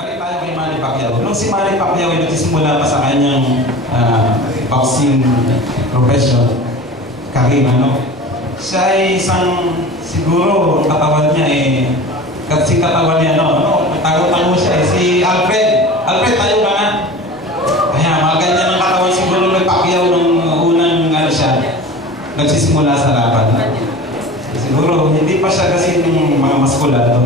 Balik tayo kay Manny Pacquiao. Nung si Manny Pacquiao ay nagsisimula pa sa kanyang boxing profession, career, siya ay isang, siguro, katawan niya kasi katawan niya, tago-tago siya si Alfred. Alfred, tayo ka nga. Kaya, mga ganyan ang katawan siguro ng Pacquiao nung unang, siya, nagsisimula sa laban. Siguro, hindi pa siya kasi ng mga maskulado.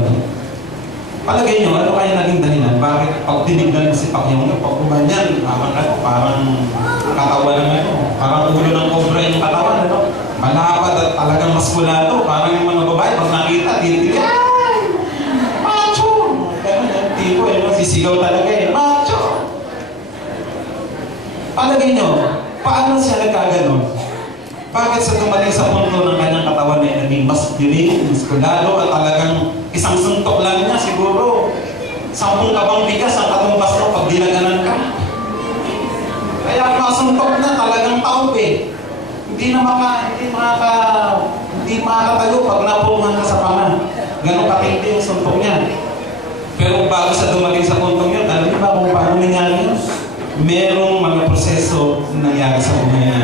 Palagay nyo, ano kaya naging dahilan? Bakit pag tinignan mo si Pacquiao, pag kumanyan, parang katawan ng parang ulo ng cobra yung katawan, malapad at talagang maskulado, parang yung mga babae, pag nakita, titigil, ay! Macho! Ganun yung tipo, sisigaw talaga macho! Palagay nyo, paano siya nagkaganon? Bakit sa dumating sa punto ng kanyang katawan ay naging masculine, muskulado, at talagang isang suntok lang niya siguro 10 kabang bigas ang katumbas mo pag dinaganan ka. Kaya masuntok na talagang taob Hindi makakatayo pag napulungan ka sa panga. Ganon katindi yung suntok niya. Pero bago sa dumating sa puntong yun, alam niyo ba kung paano nangyari yun? Merong mga proseso nangyari sa buhay niya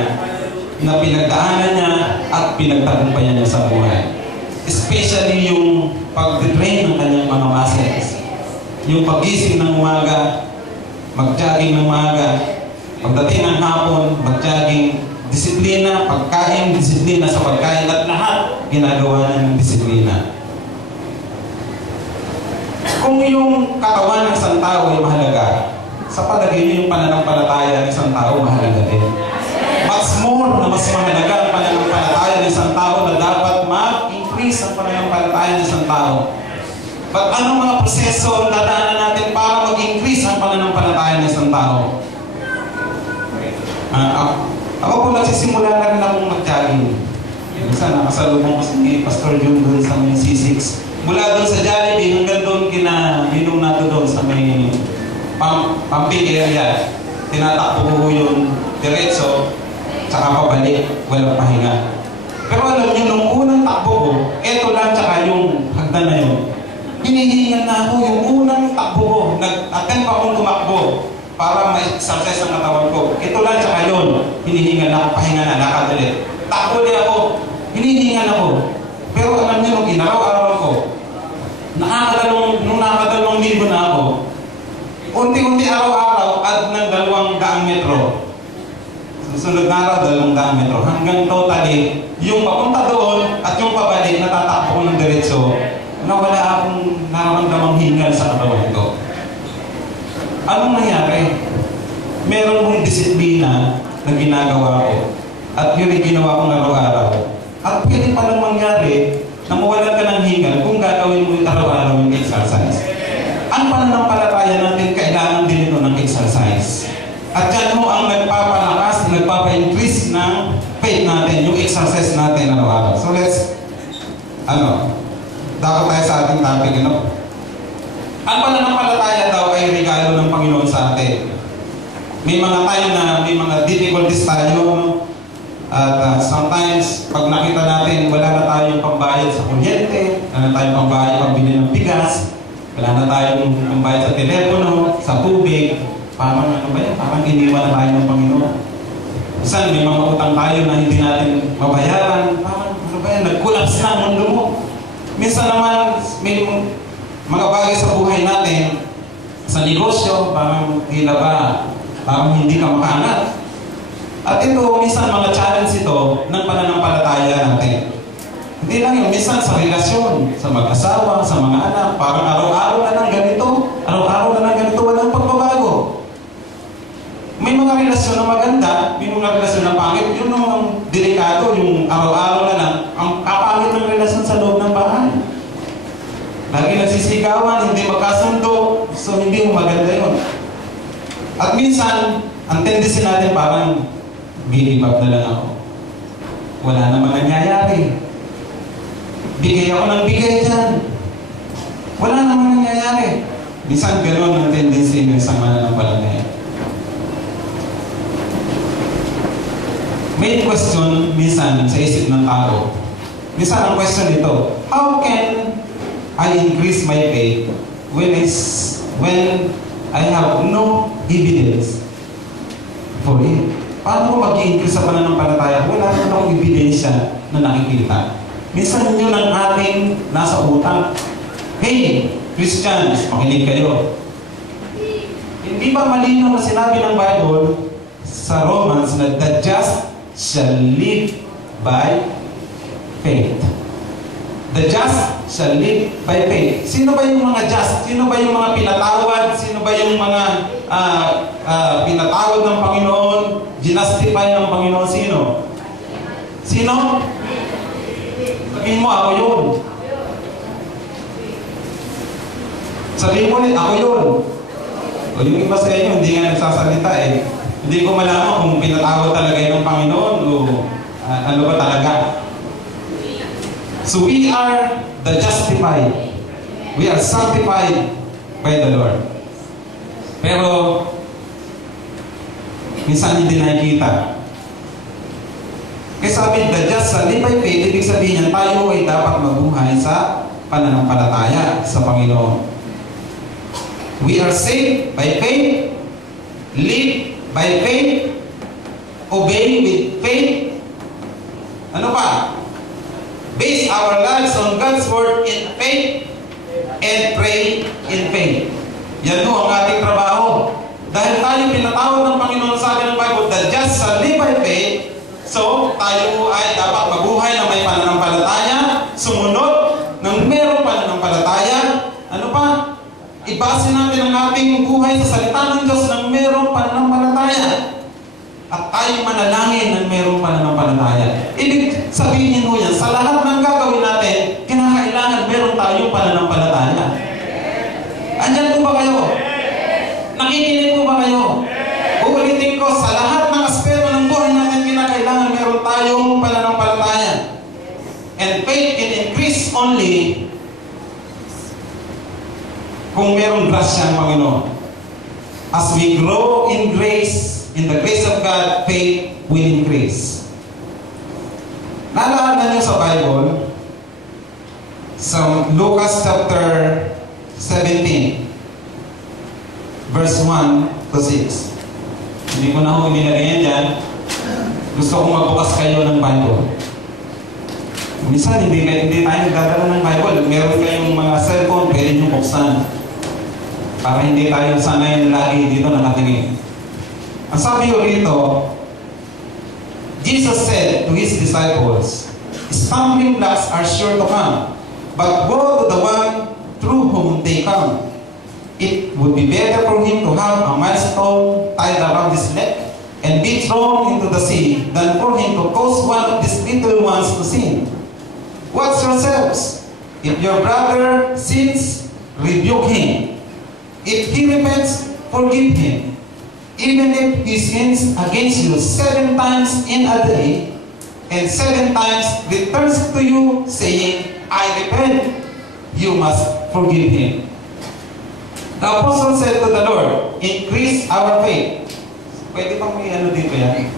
na pinagdaanan niya at pinagtagumpayan niya sa buhay. Especially yung pag-train ng kanyang mga muscles. Yung pag-gising ng umaga, mag-jogging ng umaga, pagdating ng hapon, mag-jogging, disiplina, pagkain, disiplina sa pagkain, at lahat ginagawa niya ng disiplina. Kung yung katawan ng isang tao ay mahalaga, sa palagay niyo yung pananampalataya ng isang tao mahalaga din. Much more na mas mahalaga ang pananampalataya ng isang tao na dapat ma-increase ang pananampalataya ng isang tao. But anong mga proseso ang dadaanan natin para mag-increase ang pananampalataya ng isang tao? Ako po nagsisimula na rin akong mag-jogging. Minsan nakasalubong ko si Pastor Jun doon sa may C6. Mula doon sa Jollibee hanggang doon kinahinong nato doon sa may pumping area. Tinatakbo ko yung diretso, tsaka pabalik, walang pahinga. Pero alam niyo, nung unang takbo ko, eto lang tsaka yung hagdan na yun. Hinihingan na ako yung unang takbo ko. Nag-attend pa akong tumakbo para ma-exercise ang katawan ko. Ito lang tsaka yun. Hinihingan na ako, pahinga na, lakad ulit. Takbo din ako, hinihingan ako. Pero alam niyo, nung inaraw-araw ko, nung nakadalawang linggo na ako, unti-unti araw-araw at ng 200 metro. Susunod na araw, 200 metro. Hanggang totally, yung papunta doon at yung pabalik, natatakbo ko ng diretso na wala akong nararamdamang hingal sa katawan ko. Anong nangyari? Meron kong disiplina na ginagawa ko at yun ay ginawa kong araw-araw. At pwede palang mangyari na mawalan ka ng hingal kung gagawin mo yung araw-araw yung exercise. Ang pananampalataya natin, kailangan din ito ng exercise. At yan mo ang nagpapalakas, nagpapa-increase ng faith natin, yung exercise natin araw-araw. So let's, dapat tayo sa ating topic, Ang pananampalataya daw ay regalo ng Panginoon sa atin. May mga time na may mga difficulties tayo, at sometimes, pag nakita natin, wala na tayong pambayad sa kuryente, wala na tayong pambayad pambili ng bigas, wala na tayong pambayad sa telepono, sa tubig, parang parang iniwan na tayo ng Panginoon. Minsan may mga utang tayo na hindi natin mabayaran, parang nag-collapse na ang mundo mo. Minsan naman may mga bagay sa buhay natin, sa negosyo, parang hila ba, parang hindi ka makaangat. At ito, minsan mga challenge ito ng pananampalataya natin. Hindi lang yun, minsan sa relasyon, sa mag-asawa, sa mga anak, parang araw-araw na lang ganito, walang pagbabago. May mga relasyon na maganda, may mga relasyon na pangit, yun ang delikado, yung araw-araw na lang, ang kapangit ng relasyon sa loob ng bahay. Lagi nagsisigawan, hindi magkasundo, so hindi mo maganda yun. At minsan, ang tendency natin parang, give up na lang ako. Wala naman nangyayari. Bigay ako ng bigay dyan. Wala naman nangyayari. Minsan gano'n ang tendency ng isang mananampalataya. May question minsan sa isip ng tao. Minsan ang question ito, how can I increase my faith when when I have no evidence for it? Paano ko mag-i-increase sa pananampalataya? Wala naman akong ebidensya na nakikita. Minsan yun ang ating nasa utak. Hey, Christians, makinig kayo. Hindi ba malinaw na sinabi ng Bible sa Romans na the just shall live by faith? The just shall live by faith. Sino ba yung mga just? Sino ba yung mga pinatawad? Sino ba yung mga pinatawad ng Panginoon? Ginastify ng Panginoon? Sino? Sino? Sabihin mo, ako yun. Sabihin mo ulit, ako yun. O yung iba sa inyo, hindi nga nagsasalita eh. Hindi ko malaman kung pinatawad talaga ng Panginoon o ano ba talaga. So we are the justified. We are sanctified by the Lord. Pero, minsan hindi nakikita. Kaya sabi, the just shall live by faith, ibig sabihin niya, tayo ay dapat mabuhay sa pananampalataya sa Panginoon. We are saved by faith, live by faith, obey with faith. Ano pa? Base our lives on God's Word in faith and pray in faith. Yan po ang ating trabaho. Dahil tayo pinatawag ng Panginoon sa atin ng Bible, the just shall live by faith, so tayo ay dapat mabuhay na may pananampalataya, sumunod ng merong pananampalataya. Ano pa? Ibase natin ang ating buhay sa salita ng Diyos ng merong pananampalataya. At tayo manalangin ng merong pananampalataya. Ibig sabihin mo yan, sa lahat ng gagawin natin, kinakailangan meron tayong pananampalataya. Andyan po ba kayo? Nakikinig po ba kayo? Uulitin ko, sa lahat ng aspeto ng buhay natin, kinakailangan meron tayong pananampalataya. And faith can increase only kung merong grasya ng Panginoon. As we grow in grace, in the grace of God, faith will increase. Naalala niyo sa Bible, sa Lucas chapter 17, verse 1 to 6. Hindi ko na ho inilagay dyan. Gusto kong magbukas kayo ng Bible. Minsan, hindi tayo nagdadala ng Bible. Meron kayong mga cellphone, pwede nyo buksan. Para hindi tayo sanay lagi dito nakatingin. Ang sabi ko rito, Jesus said to His disciples, stumbling blocks are sure to come, but woe to the one through whom they come. It would be better for him to have a millstone tied around his neck and be thrown into the sea than for him to cause one of these little ones to sin. Watch yourselves. If your brother sins, rebuke him. If he repents, forgive him. Even if he sins against you 7 times in a day, and 7 times returns to you saying, I repent, you must forgive him. The apostle said to the Lord, increase our faith. Pwede bang may ano dito yan?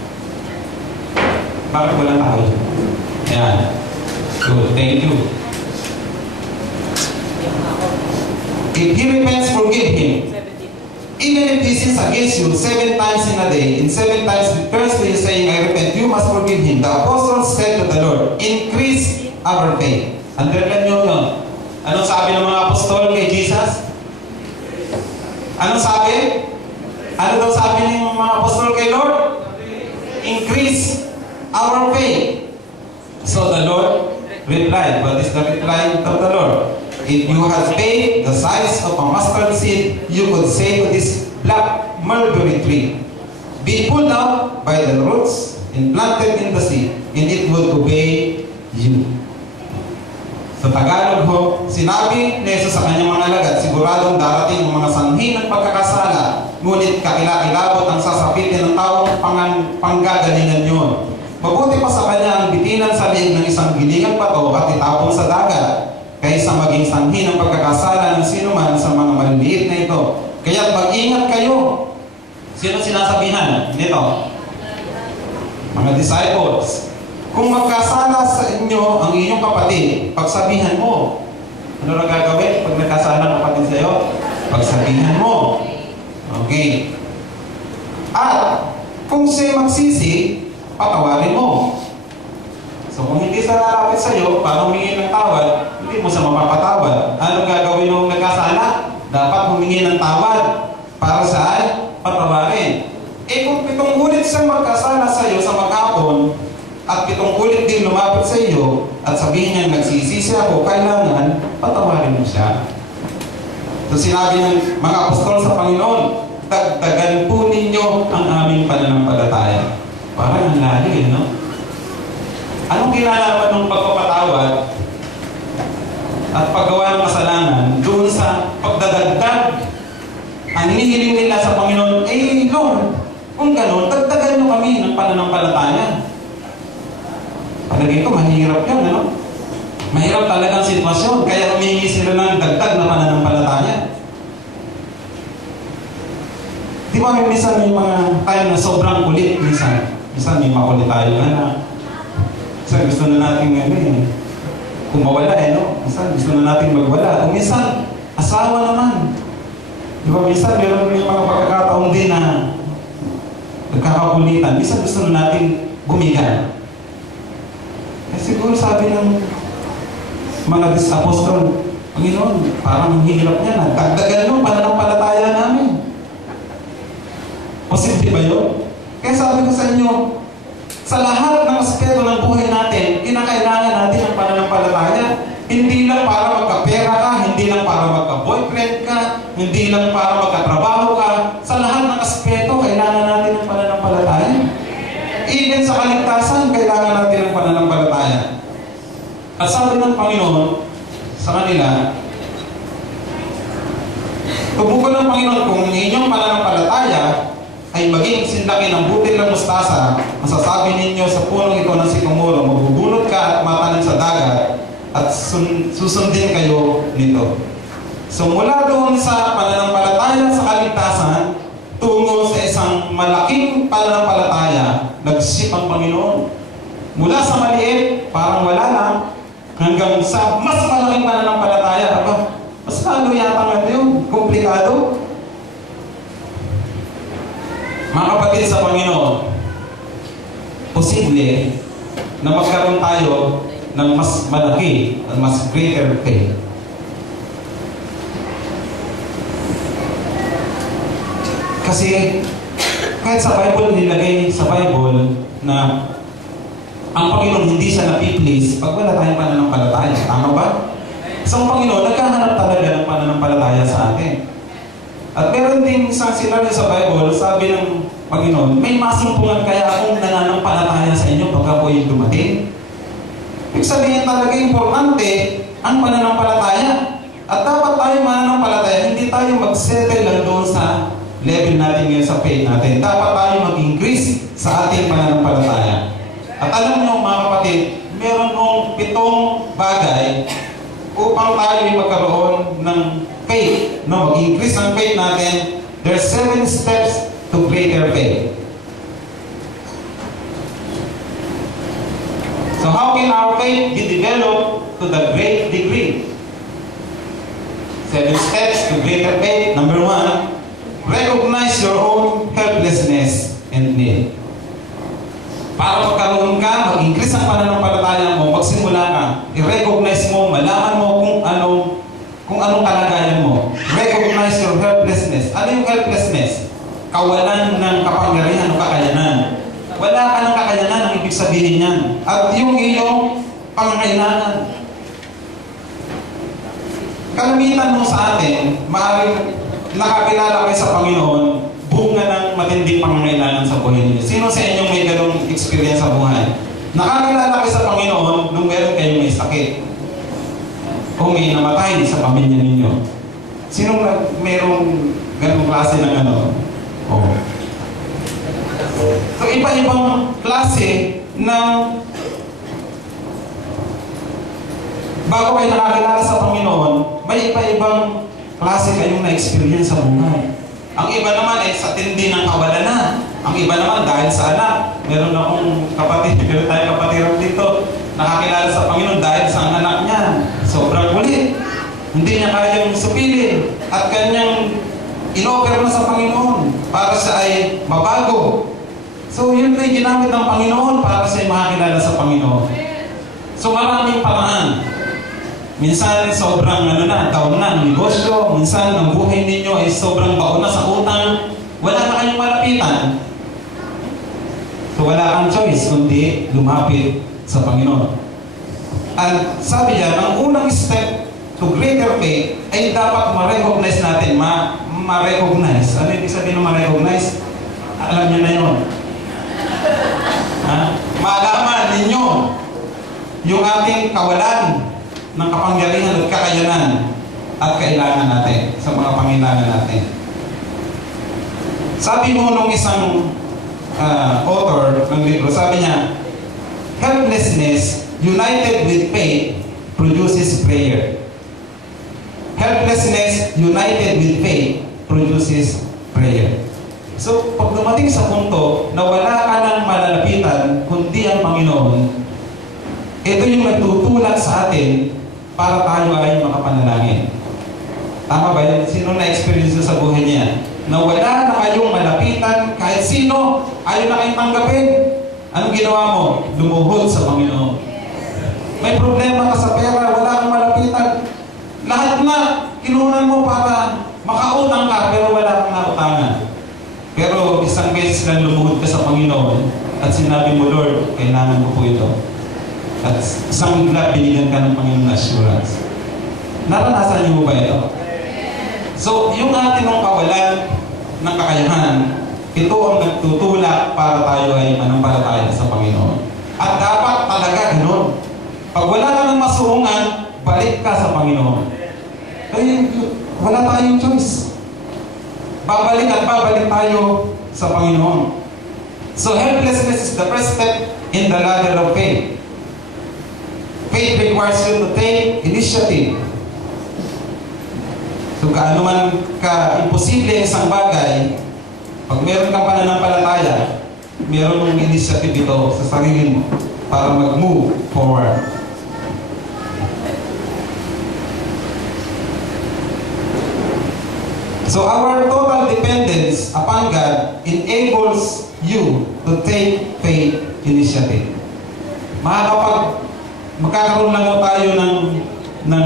Bakit walang tao? Yan. Good, thank you. If he repents, forgive him. Even if he sins against you 7 times in a day, and 7 times returns to you saying, I repent, you must forgive him. The apostle said to the Lord, increase our faith. Understand nyo yun? Anong sabi ng mga apostol kay Jesus? Anong sabi? Ano daw sabi ng mga apostol kay Lord? Increase our faith. So the Lord replied, what is the reply of the Lord? If you had faith the size of a mustard seed, you could say to this black mulberry tree, be pulled out by the roots and planted in the sea, and it would obey you. Sa Tagalog ho, sinabi ni Jesus sa kanyang mga alagad, siguradong darating ang mga sanhi ng pagkakasala, ngunit kakilakilabot ang sasapitin ng taong panggagalingan yun. Mabuti pa sa kanya ang bitinan sa liig ng isang gilingang bato at itapon sa dagat, kaysa maging sanhi ng pagkakasala ng sinuman sa mga maliliit na ito. Kaya mag-ingat kayo. Sino sinasabihan nito? Mga disciples. Kung magkasala sa inyo ang inyong kapatid, pagsabihan mo. Ano na gagawin pag nagkasala ng kapatid sa iyo? pagsabihan mo. Okay. At kung siya magsisi, patawarin mo. So kung hindi siya lalapit sa iyo para humingi ng tawad, hindi mo siya mapapatawad. Anong gagawin mo nagkasala? Dapat humingi ng tawad para sa ay patawarin. Kung 7 ulit siya magkasala sa iyo sa maghapon, at 7 ulit din lumapit sa iyo, at sabihin niya, nagsisisi ako, kailangan patawarin mo siya. So sinabi ng mga apostol sa Panginoon, dagdagan po ninyo ang aming pananampalataya. Parang ang lali, no? Anong kinalaman ng pagpapatawad at paggawa ng kasalanan doon sa pagdadagdag? Ang hinihiling nila sa Panginoon, Lord, kung gano'n, dagdagan nyo kami ng pananampalataya. Palagi ito, mahirap yan, ano? Mahirap talaga ang sitwasyon, kaya humihingi sila ng dagdag na pananampalataya. Di ba minsan may mga tayo na sobrang kulit, minsan may makulit tayo na. Minsan gusto na natin kung mawala no? Minsan gusto na natin magwala. O minsan, asawa naman. Di ba minsan meron yung mga pagkakataon din na nagkakakulitan. Minsan gusto na natin gumigan. Siguro sabi ng mga apostol, Panginoon, parang hirap niya na. Dagdagan mo, pananampalataya namin. Posible ba yun? Kaya sabi ko sa inyo, sa lahat ng aspeto ng buhay natin, kinakailangan natin ang pananampalataya. Hindi lang para magkapera ka, hindi lang para magka-boyfriend ka, hindi lang para magkatrabaho ka. Sa lahat ng aspeto, kailangan natin ang pananampalataya. Even sa kaligtasan, kailangan natin ang pananampalataya. At sabi ng Panginoon sa kanila, tubukan ng Panginoon kung inyong pananampalataya ay maging sindaki ng butil ng mustasa, masasabi ninyo sa punong ito ng sikomoro, magbubunot ka at matanim sa dagat, at susundin kayo nito. So mula doon sa pananampalataya sa kaligtasan, tungo sa isang malaking pananampalataya, nagsip ang Panginoon. Mula sa maliit, parang wala lang, hanggang sa mas malaking pananampalataya. Mas lalo yata yun, komplikado. Mga kapatid sa Panginoon, posible na magkaroon tayo ng mas malaki at mas greater faith. Kasi kahit sa Bible nilagay sa Bible na ang Panginoon hindi siya napi-please pag wala tayong pananampalataya. Tama ba? So ang Panginoon nagkahanap talaga ng pananampalataya sa atin. At meron din isang sinabi sa Bible, sabi ng Panginoon, may masumpungan kaya akong nananampalataya sa inyo pagka po yung dumating. Ibig sabihin talaga importante ang pananampalataya. At dapat tayo mananampalataya, hindi tayo mag-settle lang doon sa level natin ngayon sa faith natin. Dapat tayo mag-increase sa ating pananampalataya. At alam nyo mga kapatid, meron mong 7 bagay upang tayo magkaroon ng faith, no, mag-increase ng faith natin. There are 7 steps to greater faith. So how can our faith be developed to the great degree? 7 steps to greater faith. Number 1, recognize your own helplessness and need. Para magkaroon ka, mag-increase ang pananampalataya mo, magsimula ka, i-recognize mo, malaman mo kung anong kalagayan mo. Recognize your helplessness. Ano yung helplessness? Kawalan ng kapangyarihan o kakayanan. Wala ka ng kakayanan, ang ibig sabihin niyan. At yung iyong pangangailangan. Kalamitan mo sa atin, maaaring nakakilala kayo sa Panginoon, bunga ng matinding pangangailangan sa buhay niyo. Sino sa inyong may ganong experience sa buhay? Nakakilala kayo sa Panginoon nung meron kayong may sakit o may namatay sa pamilya ninyo. Sino merong ganong klase ng Oh. So, iba-ibang klase ng bago kayo nakakilala sa Panginoon, may iba-ibang klase kayong na-experience sa buhay. Ang iba naman ay sa tindi ng kawalan. Ang iba naman dahil sa anak. Meron akong kapatid, meron tayong kapatid dito, nakakilala sa Panginoon dahil sa anak niya. Sobrang kulit. Hindi niya kayang supilin. at kanyang in-offer na sa Panginoon para siya ay mabago. So yun ay ginamit ng Panginoon para siya ay makakilala sa Panginoon. So maraming paraan. Minsan sobrang down na ang negosyo, minsan ang buhay ninyo ay sobrang baon na sa utang, wala na kayong malapitan. So wala kang choice kundi lumapit sa Panginoon. At sabi niya, ang unang step to greater faith ay dapat ma-recognize natin, ma-recognize. Ano yung sabihin ng ma-recognize? Alam niyo na yun. Maalaman ninyo yung ating kawalan ng kapangyarihan at kakayanan at kailangan natin sa mga pangailangan natin. Sabi mo nung isang author ng libro, sabi niya, helplessness united with faith produces prayer. Helplessness united with faith produces prayer. So, pag dumating sa punto na wala ka ng malalapitan kundi ang Panginoon, ito yung nagtutulak sa atin para tayo ay makapanalangin. Tama ba yun? Sino na-experience sa buhay niya? Na wala na kayong malapitan, kahit sino, ayaw na kayong tanggapin. Anong ginawa mo? Lumuhod sa Panginoon. May problema ka sa pera, wala kang malapitan. Lahat na, kinunan mo para makautang ka, pero wala kang nautangan. Pero isang beses lang lumuhod ka sa Panginoon at sinabi mo, Lord, kailangan ko po ito. At isang bigla, binigyan ka ng Panginoon assurance. Naranasan niyo ba ito? So, yung ating kawalan ng kakayahan, ito ang nagtutulak para tayo ay manampalataya sa Panginoon. At dapat talaga ganoon. Pag wala ka ng masuungan, balik ka sa Panginoon. Kaya wala tayong choice. Babalik at babalik tayo sa Panginoon. So helplessness is the first step in the ladder of faith. Faith requires you to take initiative. So kaano man ka-imposible isang bagay, pag meron kang pananampalataya, meron mong initiative ito sa sarili mo para mag-move forward. So our total dependence upon God enables you to take faith initiative. Magkakaroon lang tayo ng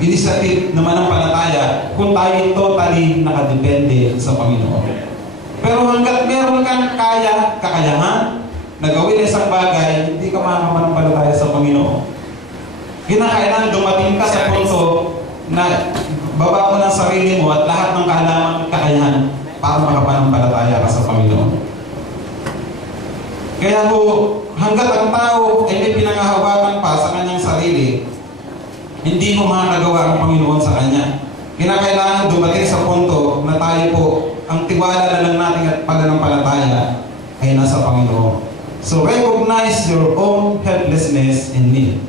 initiative na manampalataya kung tayo totally nakadepende sa Panginoon. Pero hanggat meron kang kakayahan na gawin isang bagay, hindi ka makakapanampalataya sa Panginoon. Kinakailangan dumating ka sa punto na baba mo ng sarili mo at lahat ng kaalaman at kakayahan para makapanampalataya ka sa Panginoon. Kaya hanggat ang tao ay may pinangahawakan pa sa kanyang sarili, hindi mo makakagawa ang Panginoon sa kanya. Kinakailangan dumating sa punto na tayo po, ang tiwala na lang natin at pananampalataya ay nasa Panginoon. So recognize your own helplessness and need.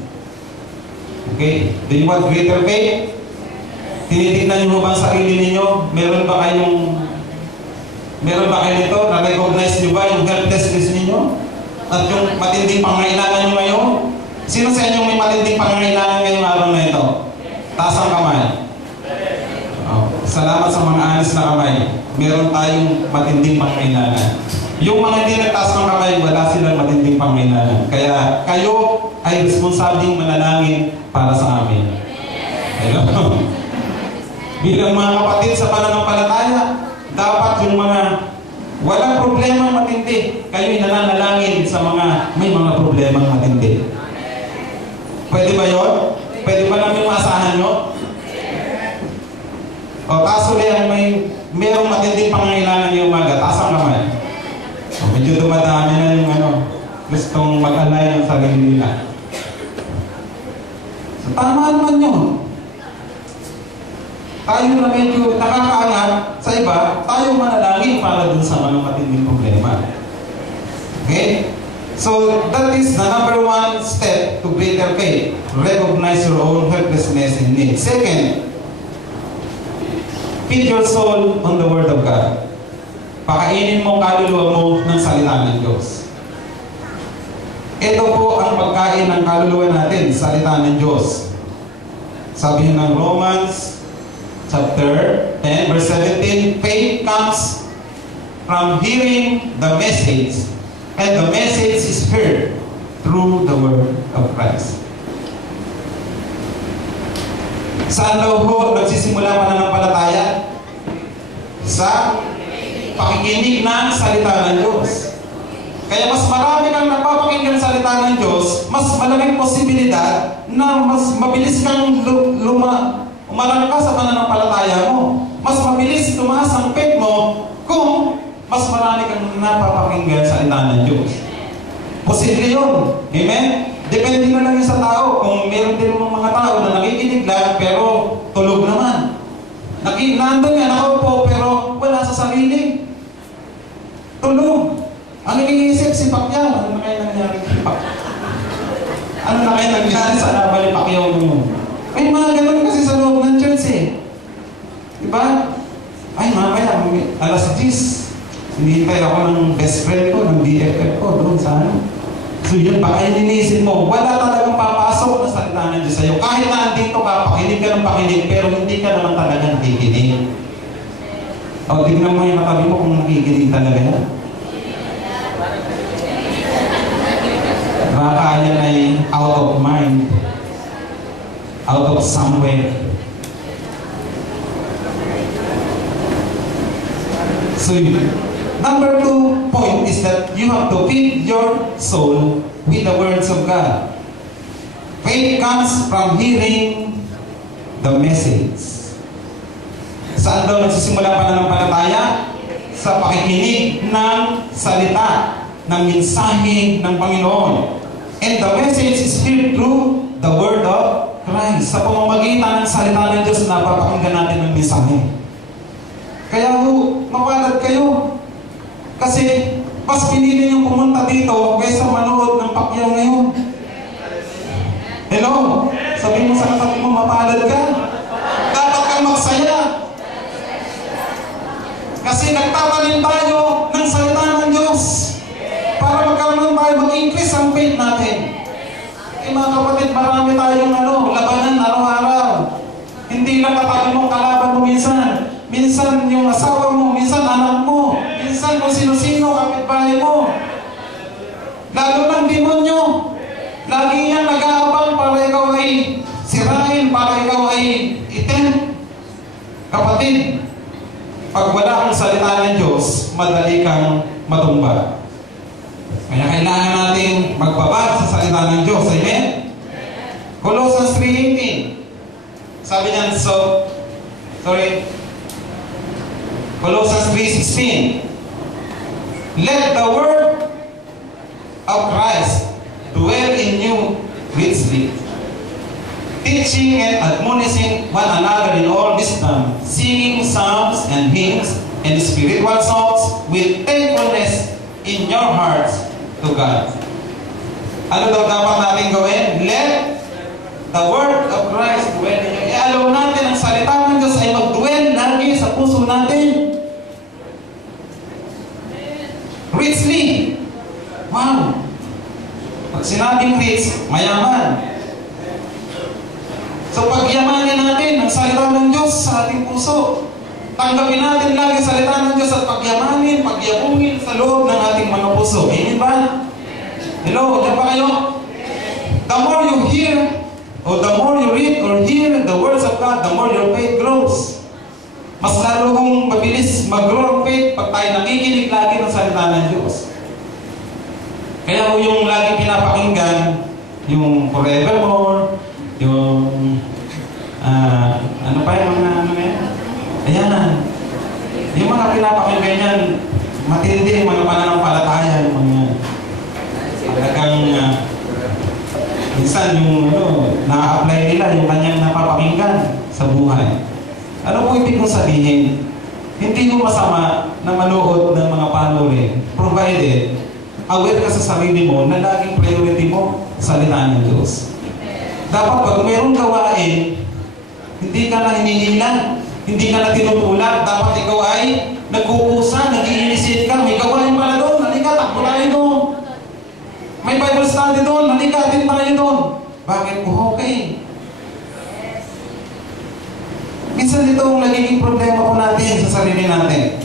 Okay? Do you want greater faith? Tinitignan niyo ba ang sarili ninyo? Meron ba kayo nito? Na-recognize niyo ba yung helplessness ninyo? At yung matinding pangangailangan niyo ngayon? Sino sa inyo may matinding pangangailangan ngayong araw na ito? Taas ang kamay. Salamat sa mga anis na kamay. Meron tayong matinding pangangailangan. Yung mga hindi nagtaas ng kamay, wala silang matinding pangangailangan. Kaya kayo ay responsabling manalangin para sa amin. Hello? Bilang mga kapatid sa pananampalataya, dapat yung mga walang problema matindi, kayo'y nananalangin sa mga may mga problema matindi. Pwede ba yun? Pwede ba namin maasahan yun? O kaso liyan mayroong matinding pangangailangan yung umaga, taas ang kamay. O medyo dumadami na yung gustong mag-alay ng sarili nila. So tama naman yun. Tayo na medyo nakakaangat sa iba, tayo manalangin para dun sa mga matinding problema. Okay? So, that is the number one step to greater faith. Recognize your own helplessness and need. Second, feed your soul on the Word of God. Pakainin mo kaluluwa mo ng salita ng Diyos. Ito po ang pagkain ng kaluluwa natin, salita ng Diyos. Sabi ng Romans chapter 10, verse 17, faith comes from hearing the message, and the message is heard through the word of Christ. Saan daw ho nagsisimula pananampalataya? Sa pakikinig ng salita ng Diyos. Kaya mas marami kang napapakinggan ng salita ng Diyos, mas malaking posibilidad na mas mabilis kang umalang ka sa pananampalataya mo. Mas mabilis tumaas ang faith mo kung mas marami kang napapakinggan sa salita ng Diyos. Posible yun. Amen? Depende na lang yun sa tao. Kung meron din mga tao na nakikinig lang, pero tulog naman. Nandun nga, nakaupo, pero wala sa sarili. Tulog. Ang iniisip si Pacquiao, ano na kaya nangyari kay Pacquiao? Ano na kaya nangyari sa laban ni Pacquiao mo? Ay, mga ganun kasi sa loob ng church eh. Diba? Ay, mamaya, alas 10, hinihintay ako ng best friend ko, ng BFF ko, doon sa ano. So yun, baka iniisip mo, wala talagang papasok na salita ng Diyos sa'yo. Kahit na andito ka, pakinig ka ng pakinig, pero hindi ka naman talaga nakikinig. O, tignan mo yung matabi mo kung nakikinig talaga yan. Baka yan ay out of mind, out of somewhere. So, number 2 point is that you have to feed your soul with the words of God. Faith comes from hearing the message. Saan daw nagsisimula pananampalataya? Sa pakikinig ng salita, ng mensahe ng Panginoon. And the message is heard through the word of Christ. Sa pamamagitan ng salita ng Diyos, napapakinggan natin ng mensahe. Kaya mapalad kayo. Kasi mas pinili niyong pumunta dito kaysa manood ng Pacquiao ngayon. Hello? Sabihin mo sa katabi mo, mapalad ka. Dapat kang magsaya. Kasi nagtatanim tayo ng salita ng Diyos para magkaroon tayo, mag-increase ang faith natin. Eh mga kapatid, marami tayong labanan araw-araw. Hindi lang katabi mo, kalaban mo minsan. Minsan yung asawa mo, minsan anak mo, minsan kung sino-sino, kapitbahay mo. Lalo ng demonyo. Lagi niyang nag-aabang para ikaw ay sirain, para ikaw ay item. Kapatid, pag wala kang salita ng Diyos, madali kang matumba. Kaya kailangan natin magbaba sa salita ng Diyos. Amen? Colossians 3:18. Sabi niyan, Colossians 3:16. Let the word of Christ dwell in you richly, teaching and admonishing one another in all wisdom, singing psalms and hymns and spiritual songs with thankfulness in your hearts to God. Ano daw dapat natin gawin? Let the word of Christ dwell in you. Alaw natin ang salita ng Diyos ay mag-dwell lagi sa puso natin. Richly. Wow. Pag sinabing rich, mayaman. So pagyamanin natin ang salita ng Diyos sa ating puso. Tanggapin natin lagi ang salita ng Diyos at pagyamanin, pagyabungin sa loob ng ating mga puso. Amen ba? Hello, diyan ba kayo? The more you hear, or the more you read or hear the words of God, the more your faith grows. Mas lalo kong mabilis mag-grow ang faith pag tayo nakikinig lagi ng salita ng Diyos. Kaya yung lagi pinapakinggan, yung forevermore, yung ano pa yung mga yan? Ayan. Yung mga pinapakinggan yan, matindi yung mga pananampalataya, yung mga talagang minsan yung na-apply nila yung kanyang napapakinggan sa buhay. Ano po ibig kong sabihin? Hindi mo masama na manood ng mga panuri, provided aware ka sa sarili mo na laging priority mo salita ng Diyos. Dapat pag mayroong gawain, hindi ka na hinihilan, hindi ka na tinutulak, dapat ikaw ay nagkukusa, nag-i-initiate ka, may gawain pala doon, halika, takbo tayo doon. May Bible study doon, halika, din tayo doon. Bakit po? Okay. Minsan dito problema po natin sa sarili natin.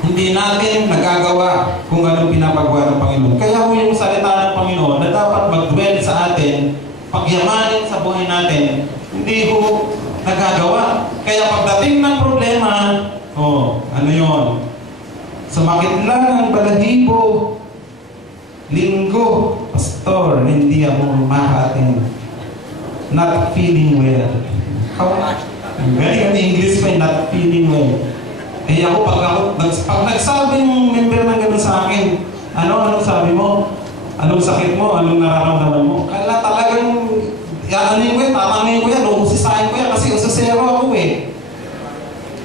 Hindi natin nagagawa kung anong pinapagawa ng Panginoon. Kaya po yung salita ng Panginoon na dapat mag-dwell sa atin, pagyamanin sa buhay natin, hindi po nagagawa. Kaya pagdating ng problema, ano yun? Sumakit lang ang balahibo, linggo, pastor, hindi ako makating. Not feeling well. Ang galing ang English pa, not feeling well. Eh ako, pag nagsabi ng member ng gano'n sa akin, anong sabi mo? Anong sakit mo? Anong nararamdaman mo? Kaya talagang, ano ko yan, tatanungin ko yan, uusisahin ko yan, kasi usasero ako eh.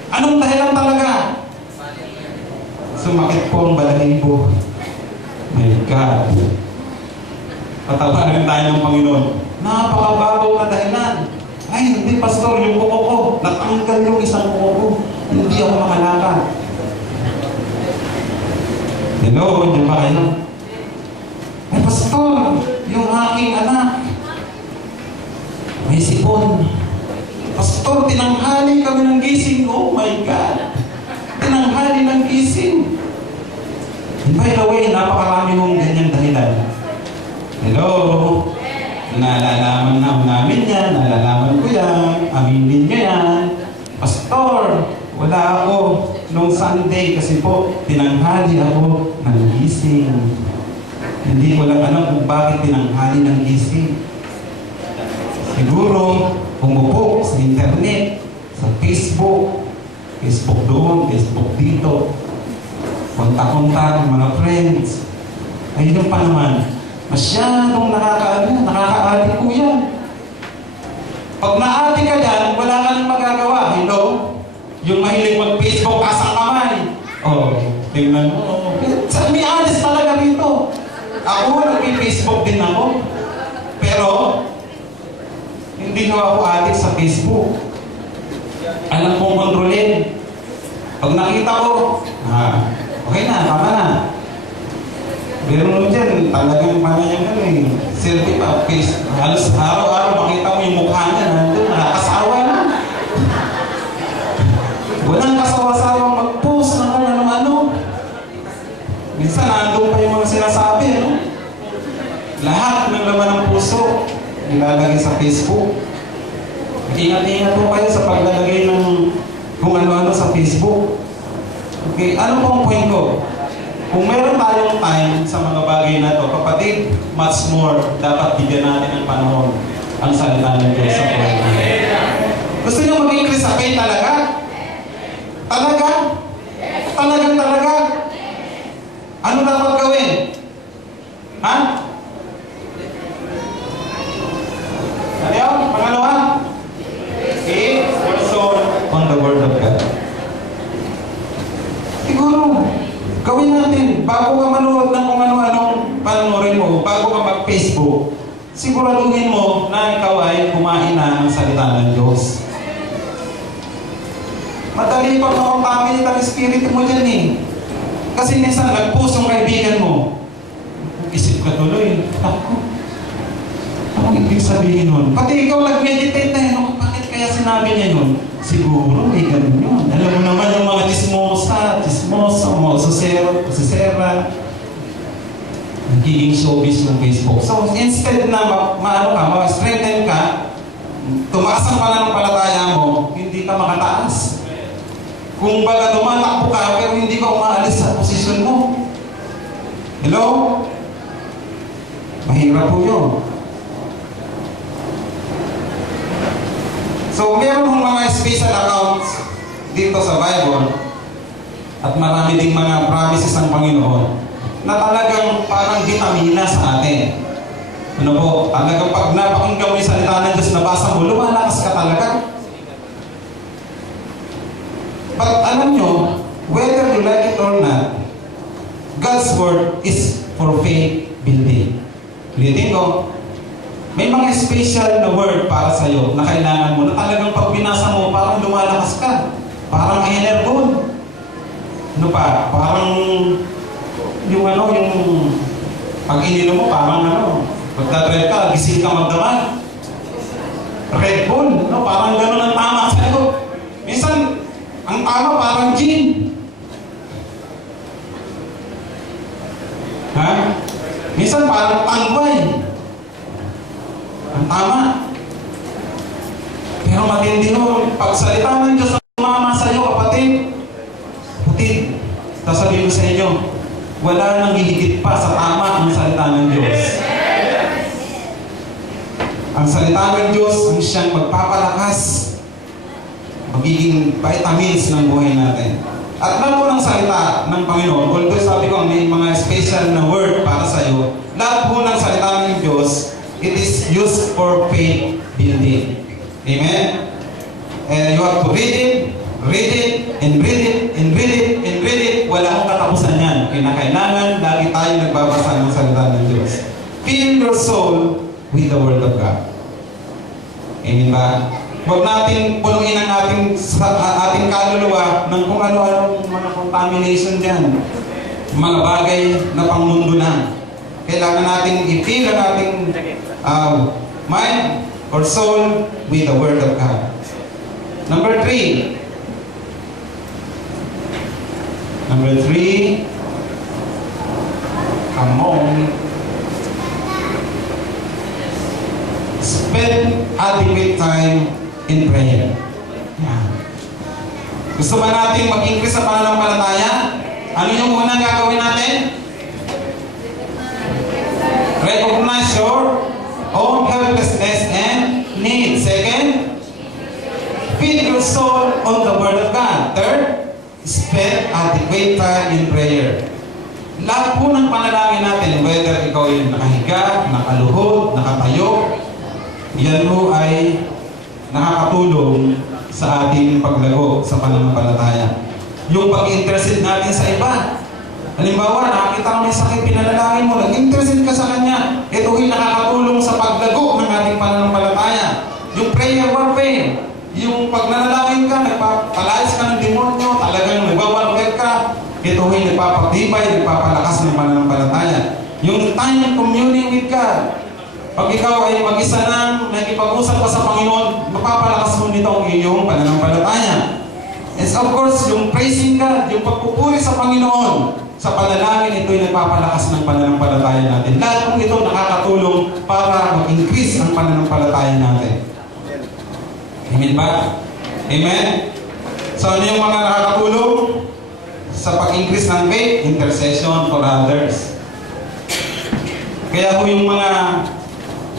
Anong dahilan talaga? Sumakit po ang balahibo. My God. Patawanan tayo ng Panginoon. Napakababaw na dahilan. Ay, hindi pastor, yung kuko ko. Natanggal yung isang kuko ko. Hindi ako makalakad. Hello, hindi ba kayo? Ay, pastor, yung aking anak. May sipon. Pastor, tinanghali kami ng gising. Oh my God. Tinanghali ng gising. By the way, napakarami mong ganyang dahilan. Hello? Nalalaman na namin yan, nalalaman ko yan, aminin niya yan. Pastor, wala ako noong Sunday kasi po, tinanghali ako ng gising. Hindi ko lang alam kung bakit tinanghali ng gising. Siguro, umupo sa internet, sa Facebook, Facebook doon, Facebook dito. Kontak-kontak ng mga friends. Ay, yung pa naman, masyadong nakaka-adik ko yan. Pag na-adik ka dyan, wala ka nang magagawa. Hello? Yung mahilig mag-Facebook, asang kamay. Oh, tingnan mo. May honest talaga rito. Ako, nag-Facebook din ako. Pero, hindi ko ako adik sa Facebook. Alam kong kontrolin. Pag nakita ko, okay na, tama na. Pero mo dyan, talagang paano yung selfie pa, face. Halos araw-araw makita mo yung mukha niya, nandun, nakakasawa na. Walang kasawa-sawang mag-post ng kung ano-ano. Minsan, nandun pa yung mga sinasabi, no? Lahat ng laman ng puso, nilalagay sa Facebook. Ingat-ingat po kayo sa paglalagay ng kung ano-ano sa Facebook. Okay, ano po ang point ko? Kung meron tayong time sa mga bagay na to, kapatid, much more, dapat bigyan natin ng panahon ang salita ng Diyos sa buhay natin. Gusto niyo mag-increase sa faith talaga? Talaga? Talaga? Ano dapat gawin? Ha? Ano yun? Pangalawa? Okay, also on the Word of God. Siguro, gawin natin, bago ka manood ng kung ano-anong panoorin mo, bago ka mag-Facebook, siguraduhin mo na ikaw ay kumain na ng salita ng Diyos. Madali pang makakamit ang spirit mo dyan eh. Kasi minsan, nag-post yung kaibigan mo. Isip ka tuloy, ako, anong ibig sabihin nun? Pati ikaw nag-meditate na yun, bakit kaya sinabi niya yun? Siguro, may ganun yun. Alam mo naman yung mga chismosa, mga susera, nagiging showbiz yung Facebook. So, instead na ma-strengthen ka, tumaas ang pananampalataya mo, hindi ka makataas. Kung baga tumatakbo ka, pero hindi ka umaalis sa posisyon mo. Hello? Mahirap po yun. So, meron mga special accounts dito sa Bible at marami ding mga promises ng Panginoon na talagang parang vitamina sa atin. Ano po? Talagang pag napakinggan mo yung salita ng Diyos, nabasa mo, lumalakas ka talaga. But alam nyo, whether you like it or not, God's Word is for faith building. Ulitin ko, may mga special na word para sa iyo na kailangan mo na talagang pag binasa mo, parang lumalakas ka. Parang energon. Ano pa? Parang yung pag ininom mo, parang pagka-drive ka, gising ka magdamag. Red Bull, parang gano'n ang tama sa'yo. Minsan, tama parang gym. Ha? Minsan parang tangbay. Ang tama. Pero matindi mo, pagsalita ng Diyos ang mama sa iyo, kapatid. Kapatid, sasabihin ko sa inyo, wala nang hihigit pa sa tama ang salita ng Diyos. Ang salita ng Diyos ang siyang magpapalakas, magiging vitamins ng buhay natin. At lahat po ng salita ng Panginoon, although sabi ko may mga special na word para sa iyo, lahat po ng salita ng Diyos, it is used for faith building. Amen? And you have to read it, and read it, and read it, and read it. Wala akong katapusan yan. Kailangan, lagi tayo nagbabasa ng salita ng Diyos. Fill your soul with the Word of God. Amen ba? Huwag natin punuin ang ating kaluluwa ng kung ano-anong mga contamination dyan. Mga bagay na pangmundo na. Kailangan natin i-fill ang ating mind or soul with the Word of God. Number 3. Come on. Spend adequate time in prayer. Yeah. Gusto ba natin mag-increase sa pananampalataya? Ano yung unang gagawin natin? Recognize your own helplessness and need. Second, feed your soul on the Word of God. Third, spend adequate time in prayer. Lahat po ng panalangin natin, whether ikaw yung nakahiga, nakaluhod, nakatayo, yan po ay nakakatulong sa ating paglago sa pananampalataya. Yung pag-intercede natin sa iba. Halimbawa, nakakita mo may sakit, pinanalangin mo, nag-intercede ka sa kanya. Ito ay nakakatulong sa paglago ng ating pananampalataya. Yung prayer warfare, yung pag nanalangin ka, nagpapalayas ka ng demonyo, talagang nagbabarber ka, ito ay nagpapatibay, nagpapalakas ng pananampalataya. Yung time communing with God, pag ikaw ay mag-isa lang, nakikipag-usap ka sa Panginoon, mapapalakas mo nito ang iyong pananampalataya. And of course, yung praising God, yung pagpupuri sa Panginoon, sa panalangin, ito ay nagpapalakas ng pananampalataya natin. Lahat ng ito nakakatulong para mag-increase ang pananampalataya natin. Amen ba? Amen? So, ano yung mga nakakatulong sa pag-increase ng faith? Intercession for others. Kaya po yung mga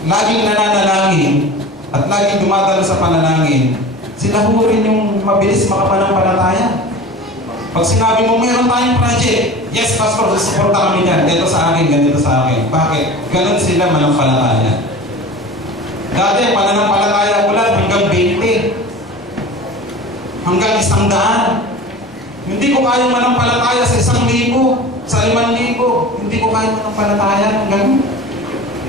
laging nananalangin at laging dumadalo sa panalangin, sila po rin yung mabilis makapanampalataya. Pag sinabi mo, mayroon tayong project, yes, Pastor, susuporta kami dyan. Dito sa akin, ganito sa akin. Bakit? Ganon sila manampalataya. Dati, pananampalataya ko lang hanggang 20. Hanggang 100. Hindi ko kayang manampalataya sa 1,000, sa 5,000. Hindi ko kayang manampalataya. Ganun.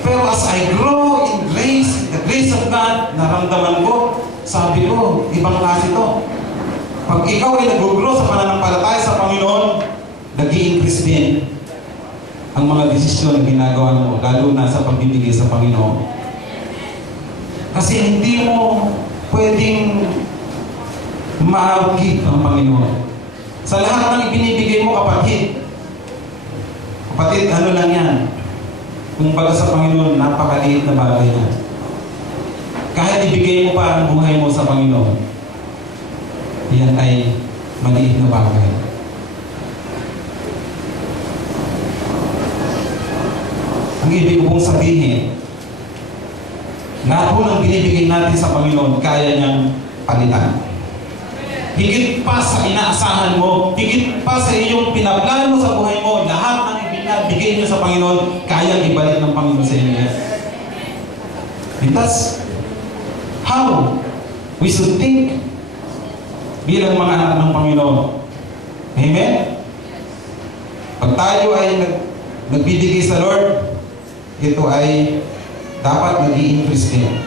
Pero as I grow in grace, the grace of God, naramdaman ko, sabi ko, ibang klase ito. Pag ikaw ay nag-grow sa pananampalataya sa Panginoon, nag-i-increase din ang mga desisyon na ginagawa mo, lalo na sa pagbibigay sa Panginoon. Kasi hindi mo pwedeng maagit ang Panginoon. Sa lahat ng ibinibigay mo, kapatid, ano lang yan? Kung baga sa Panginoon, napakaliit na bagay na. Kahit ibigay mo pa ang buhay mo sa Panginoon, yan ay maliit na bagay. Ang ibig kong sabihin, lahat po ng binibigay natin sa Panginoon, kaya niyang palitan. Higit pa sa inaasahan mo, higit pa sa iyong pinaplano mo sa buhay mo, lahat ng ibinibigay niyo sa Panginoon, kaya ibalik ng Panginoon sa inyo. And that's how we should think bilang mga anak ng Panginoon. Amen? Pag tayo ay nagbibigay sa Lord, ito ay dapat nag-i-increase din.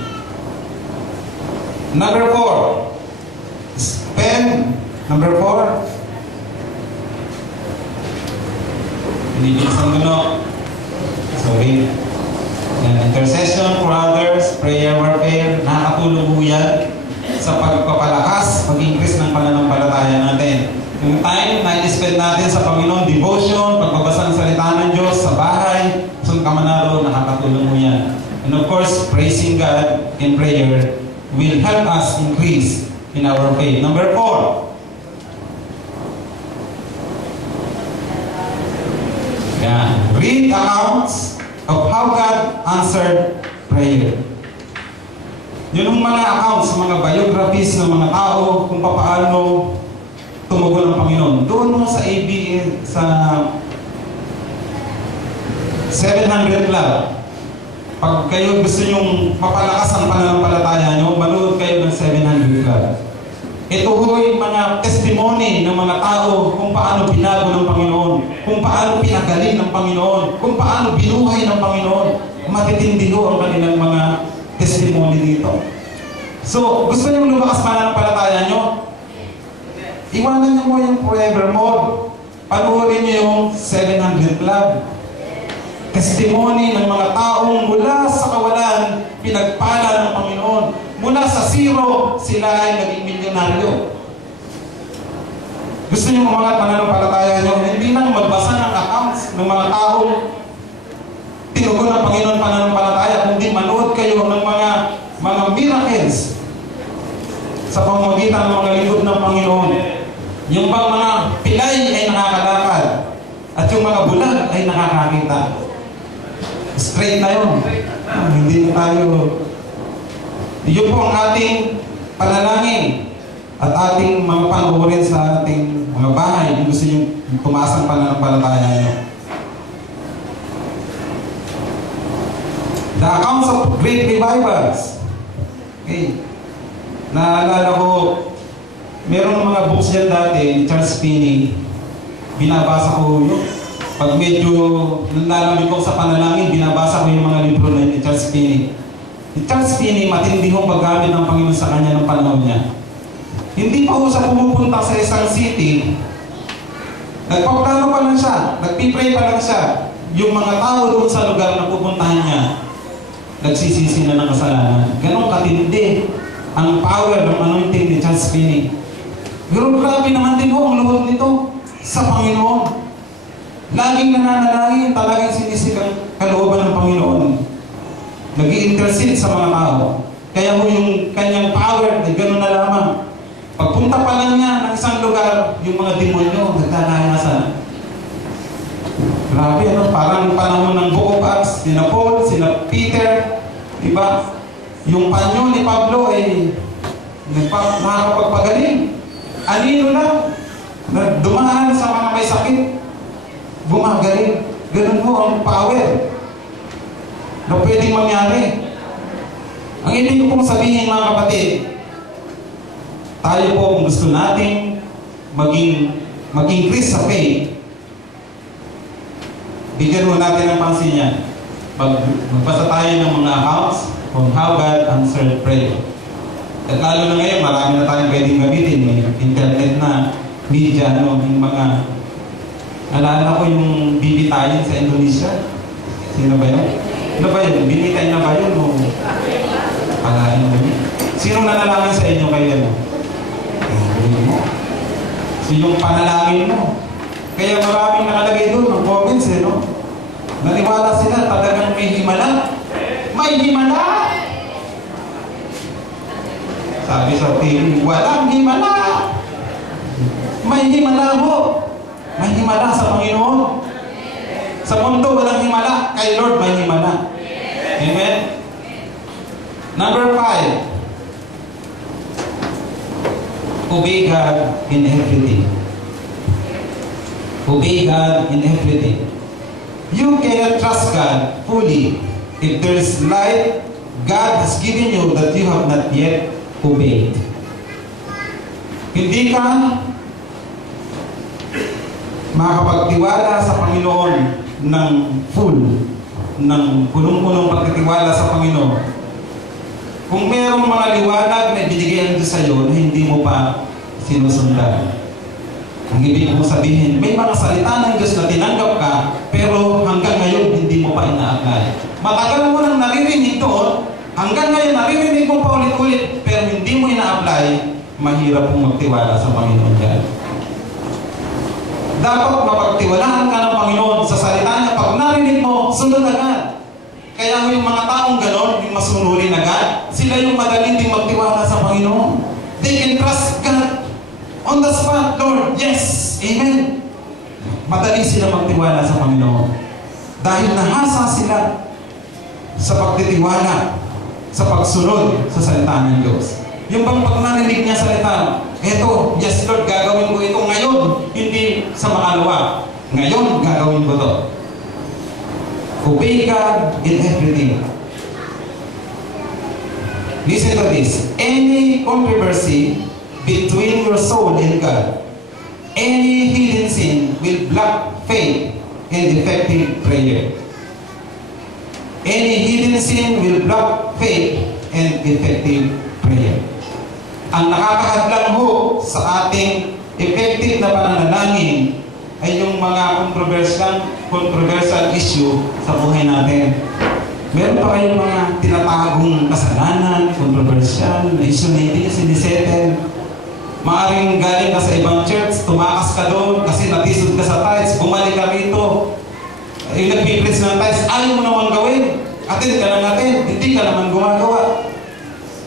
Number 4. Number 4. Binibigyan mo. Sorry. Intercession for others, prayer warfare, nakakatulong po yan sa pagpapalakas, pag-increase ng pananampalataya natin. Yung time na i-spend natin sa Panginoon, devotion, pagbabasa ng salita ng Diyos, sa bahay, sa kamanaro, nakakatulong mo yan. And of course, praising God in prayer will help us increase in our faith. Number 4. Read accounts of how God answered prayer. Yun yung mga accounts, mga biographies ng mga tao kung paano tumugon ng Panginoon. Doon mo sa ABA, sa 700 Club, pag kayo gusto nyong mapalakas ang pananampalataya nyo, manood kayo ng 700 Club. Ito ho'y mga testimony ng mga tao kung paano binago ng Panginoon, kung paano pinagaling ng Panginoon, kung paano binuhay ng Panginoon. Matitindi ho ang kanilang mga testimony dito. So, gusto nyo lumakas pananampalataya nyo? Iwanan nyo mo yung forevermore. Panoorin nyo yung 700 Club. Testimony ng mga taong mula sa kawalan, pinagpala ng Panginoon. Mula sa zero, sila ay naging milyonaryo. Gusto nyo umangat pananampalataya nyo, hindi lang magbasa ng accounts ng mga taong tinugon ng Panginoon pananampalataya, kundi manood kayo ng mga miracles sa pamamagitan ng mga lingkod ng Panginoon. Yung bang mga pilay ay nakakalakad at yung mga bulag ay nakakakita. Straight na yun. Hindi na tayo. Yun po ang ating panalangin at ating mga panoorin sa ating mga bahay kung gusto nyo tumaas ang pananampalataya nyo. The accounts of great revivals. Okay. Naalala ko, merong mga books dyan dati ni Charles Finney. Binabasa ko yun. Pag medyo nalalamig ko sa panalangin, binabasa ko yung mga libro na ni Charles Finney. Si Charles Finney, matindi hong paggamit ng Panginoon sa kanya ng panahon niya. Hindi pa ho siya pumupunta sa isang city. Nagpaplano pa lang siya. Nagpipray pa lang siya. Yung mga tao doon sa lugar na pupuntahan niya, nagsisisi na ng kasalanan. Ganon katindi ang power ng anointing ni Charles Finney. Pero grabe naman din ho ang loob nito sa Panginoon. Laging nananalangin, talagang sinisik ang kalooban ng Panginoon. Nag-i-intercede sa mga tao. Kaya ho yung kanyang power ay gano'n na lamang. Pagpunta pa lang niya ng isang lugar, yung mga demonyo nagdalayasan. Grabe, ano? Parang panahon ng Book of Acts, sina Paul, sina Peter, diba? Yung panyo ni Pablo ay nakakapagpagaling. Anino lang, dumaan sa mga may sakit, bumagaling. Ganun ho ang power na pwedeng mangyari. Ang ibig ko pong sabihin, mga kapatid, tayo po kung gusto nating mag-increase sa faith, bigyan mo natin ng pansin yan. Magbasa tayo ng mga accounts on how God answered prayer. At lalo na ngayon, marami na tayong pwedeng gamitin. May internet na, media, yung mga... Alala ko yung bibitayin sa Indonesia. Sino ba yun? Ano ba yun? Binitay na ba yun? O alain mo yun? Sino nanalangin sa inyo kayo? So yung panalangin mo. Kaya maraming nakalagay doon ng comments no? Naniwala sila talagang may himala. May himala! Sabi sa TV, walang himala! May himala mo! May himala sa Panginoon. Sa mundo, walang himala. Kay Lord, may himala. Amen? Number 5. Obey God in everything. Obey God in everything. You cannot trust God fully if there is light God has given you that you have not yet obeyed. Hindi ka makakapagtiwala sa Panginoon ng full, ng punong-punong pagtitiwala sa Panginoon. Kung mayroong mga liwanag na ibinigay ang Diyos sa iyo na hindi mo pa sinusundan. Ang ibig kong sabihin, may mga salita ng Diyos na tinanggap ka, pero hanggang ngayon hindi mo pa ina-apply. Matagal mo nang naririnig doon, hanggang ngayon naririnig mo pa ulit-ulit, pero hindi mo ina-apply, mahirap pong magtiwala sa Panginoon dyan. Dapat mapagtiwalaan ka ng Panginoon sa salita niya. Pag narinig mo, sunod agad. Kaya yung mga taong ganon, yung masunurin agad, sila yung madaling din magtiwala sa Panginoon. They can trust God on the spot. Lord, yes, amen. Madali sila magtiwala sa Panginoon. Dahil nahasa sila sa pagtitiwala, sa pagsunod sa salita ng Diyos. Yung bang pag narinig niya salita, eto, yes Lord, gagawin ko ito ngayon, hindi sa makalawa. Ngayon, gagawin ko to. Obey God in everything. Listen to this. Any controversy between your soul and God, any hidden sin will block faith and effective prayer. Any hidden sin will block faith and effective prayer. Ang nakakahadlang ho sa ating effective na pananalangin ay yung mga controversial issue sa buhay natin. Meron pa kayong mga tinatagong kasalanan, controversial, na issue na hindi sinisettle. Maaring galing ka sa ibang church, tumakas ka doon kasi natisod ka sa tithes, bumalik ka rito. Yung nagpiprits ng tithes, ayaw mo naman gawin. Attend ka lang natin, hindi ka naman gumagawa.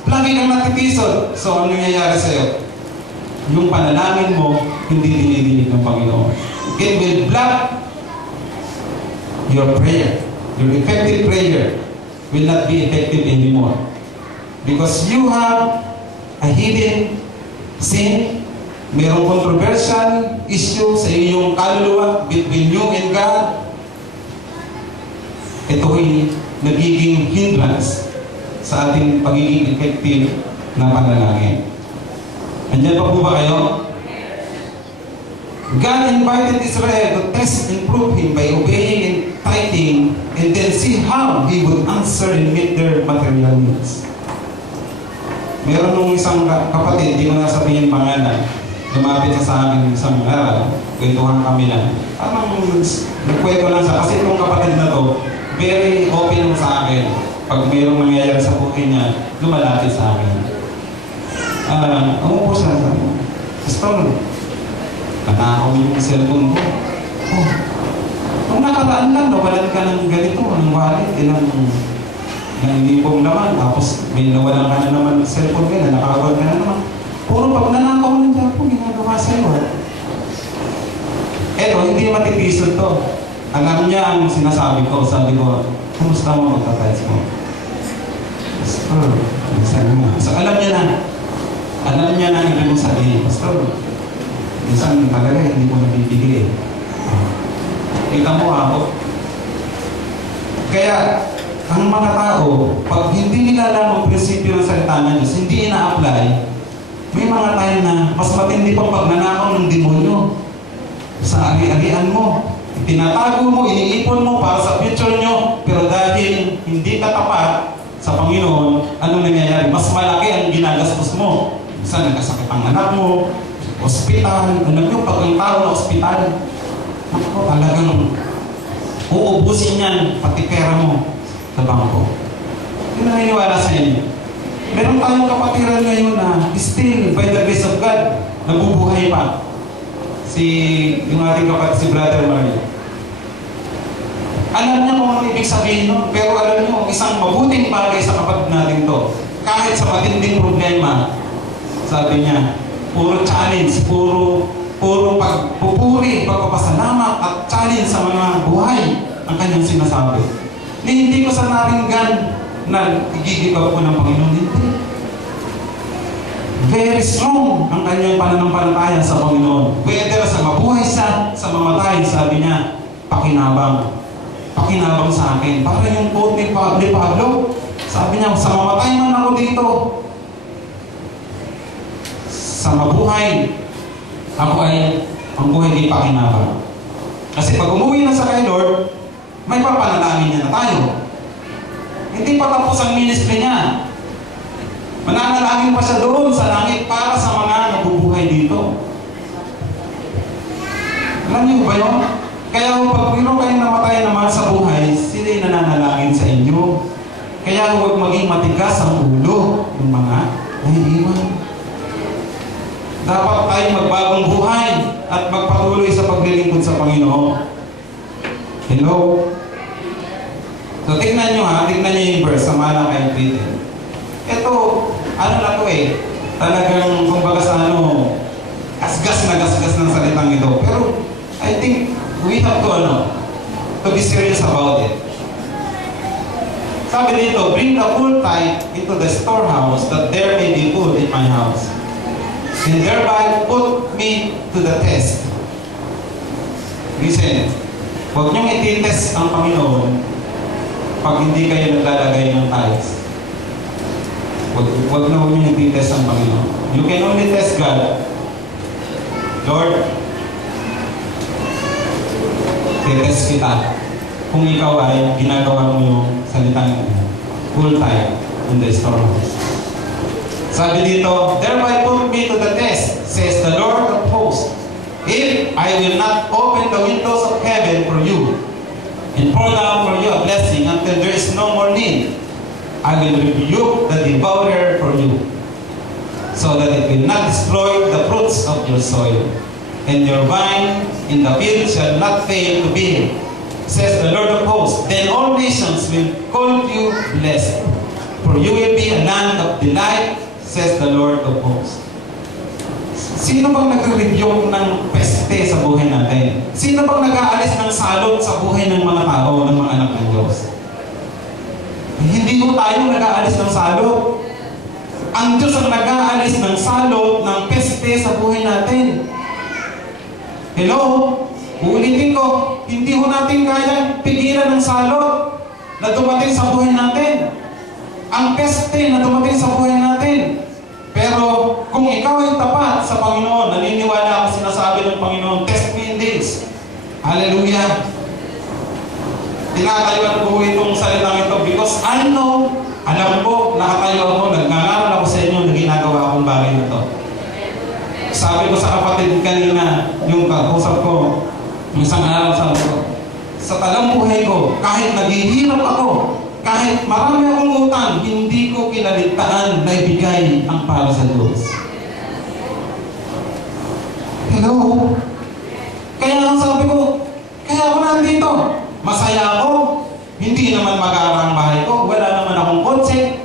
Lagi kang natitisod. So, ano nangyayari sa'yo? Yung panalangin mo, hindi dinidinig ng Panginoon. It will block your prayer. Your effective prayer will not be effective anymore. Because you have a hidden sin, mayroong controversial issue sa iyong kaluluwa between you and God. Ito'y nagiging hindrance sa ating pagiging effective na panalangin. Andiyan pa po ba kayo? God invited Israel to test and prove Him by obeying and tithing, and then see how He would answer and meet their material needs. Meron nung isang kapatid, di ko na sabihin pangalan, lumapit sa akin isang araw, kwentuhan kami na, parang nagkwento lang siya, kasi itong kapatid na to, very open sa akin. Pag mayroong nangyayari sa buhay niya, lumalapit sa akin. Umupo siya sa akin. Pastor, natakaw yung cellphone ko. Oh, kung nakaraan lang, nawalan ka ng ganito, ng wallet, ilang libong naman, tapos may nawalan ka na naman ng cellphone ka, nakakawal ka na naman. Puro pag nanakaw ng dyan po, ginagawa sa'yo. Eto, hindi matipisod to. Alam niya ang sinasabi ko. Sabi ko, kumusta mo magtatayos mo? Pastor, sabi mo. So, alam niya na. Alam niya na ibig mo sabihin. Pastor, minsan talaga hindi mo nabibigay. Kita mo ako. Kaya, ang mga tao, pag hindi nila alam ang prinsipyo ng salita ng Diyos, hindi ina-apply, may mga tayo na mas matindi pang pagnanakaw ng demonyo sa ari-arian mo. Tinatago mo, iniipon mo para sa future nyo, pero dahil hindi ka tapat sa Panginoon, ano nangyayari? Mas malaki ang ginagastos mo. Minsan nagkasakit ang anak mo, hospital, alam nyo, pag ang tao na hospital, ako talagang uubusin yan, pati pera mo sa bangko. Hindi naniniwala sa inyo. Meron tayong kapatiran ngayon na still, by the grace of God, nabubuhay pa. Yung ating kapatid, si Brother Mario. Alam niya kung ano ibig sabihin nun, pero alam niyo, isang mabuting bagay sa kapatid natin to. Kahit sa matinding problema, sabi niya, puro challenge, puro pagpupuri, pagpapasalamat at challenge sa mga buhay ang kanyang sinasabi. Hindi ko sa naringgan na igigibaw ko ng Panginoon. Hindi. Very strong ang kanyang pananampalataya sa Panginoon. Whether sa mabuhay siya, sa mamatay, sabi niya, pakinabang. Pakinabang sa akin. Para yung quote ni Pablo, sabi niya, sa mamatay man ako dito, sa mabuhay, ako ay ang buhay di pakinabang. Kasi pag umuwi na sa kay Lord, may papanalangin niya na tayo. Hindi pa tapos ang ministry niya. Mananalangin pa siya doon sa langit para sa mga nabubuhay dito. Alam niyo ba yun? Kaya pag mayroon kayong namatay naman sa buhay, sila'y nananalangin sa inyo. Kaya huwag maging matigas ang ulo ng mga naiiwan. Dapat tayong magbagong buhay at magpatuloy sa paglilingkod Panginoon. Hello? So, tignan nyo ha, tignan nyo yung verse sa Malaki 3:10. Ito, ano na to eh, talagang, kumbaga sa ano, gasgas ng salitang ito. Pero, I think, we have to be serious about it. Sabi dito, bring the full tithe into the storehouse, that there may be food in my house. And thereby put me to the test. Listen, huwag niyong ititest ang Panginoon pag hindi kayo naglalagay ng tithes. Huwag niyong ititest ang Panginoon. You can only test God. Lord, titest kita kung ikaw ay ginagawa mo yung salitang full tithe in the storehouse. Sabi dito, thereby put me to the test, says the Lord of hosts, if I will not open the windows of heaven for you, and pour down for you a blessing until there is no more need, I will rebuke the devourer for you, so that it will not destroy the fruits of your soil, and your vine in the field shall not fail to bear, says the Lord of hosts. Then all nations will call you blessed, for you will be a land of delight, says the Lord of hosts. Sino bang nagre-review ng peste sa buhay natin? Sino bang nag-aalis ng salot sa buhay ng mga tao, ng mga anak ng Diyos? Hindi mo tayo nag-aalis ng salot. Ang Diyos ang nag-aalis ng salot, ng peste sa buhay natin. Hello? Uulitin ko, hindi ho natin kayang pigilan ng salot na dumating sa buhay natin. Ang peste na dumating sa buhay natin. Pero kung ikaw ay tapat sa Panginoon, naniniwala ka sinasabi ng Panginoon, test me in this. Hallelujah. Tinatayuan ko itong salitang ito because I know, alam ko, nakatayo ako, nagngangaral ako sa inyo na ginagawa akong bagay na ito. Sabi ko sa kapatid kanina, yung kausap ko, yung isang araw sabi ko, sa talang buhay ko, kahit naghihirap ako, kahit marami akong utang, hindi ko kinaligtaan na ibigay ang para sa Diyos. Hello? Kaya ang sabi ko, kaya ako nandito. Masaya ako. Hindi naman mag-aarang bahay ko. Wala naman akong kotse.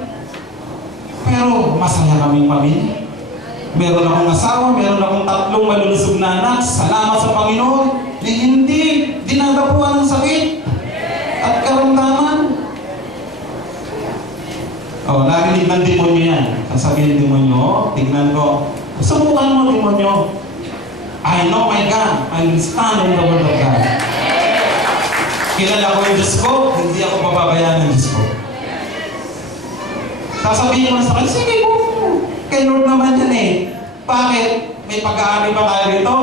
Pero masaya kaming pamilya. Meron akong asawa, meron akong 3 malulusog na anak. Salamat sa Panginoon. Hindi dinadapuan ng sakit at karamdaman. Oh, narinig ng demonyo yan. Sasabihin ng demonyo, tignan ko. Subukan mo, demonyo. I know my God. I will stand in the word of God. Kilala ko yung Diyos ko, hindi ako pababayaan ng Diyos ko. Sasabihin mo sa kanya, sige po. Kay Lord naman yan eh. Bakit? May pag-aari ba tayo dito?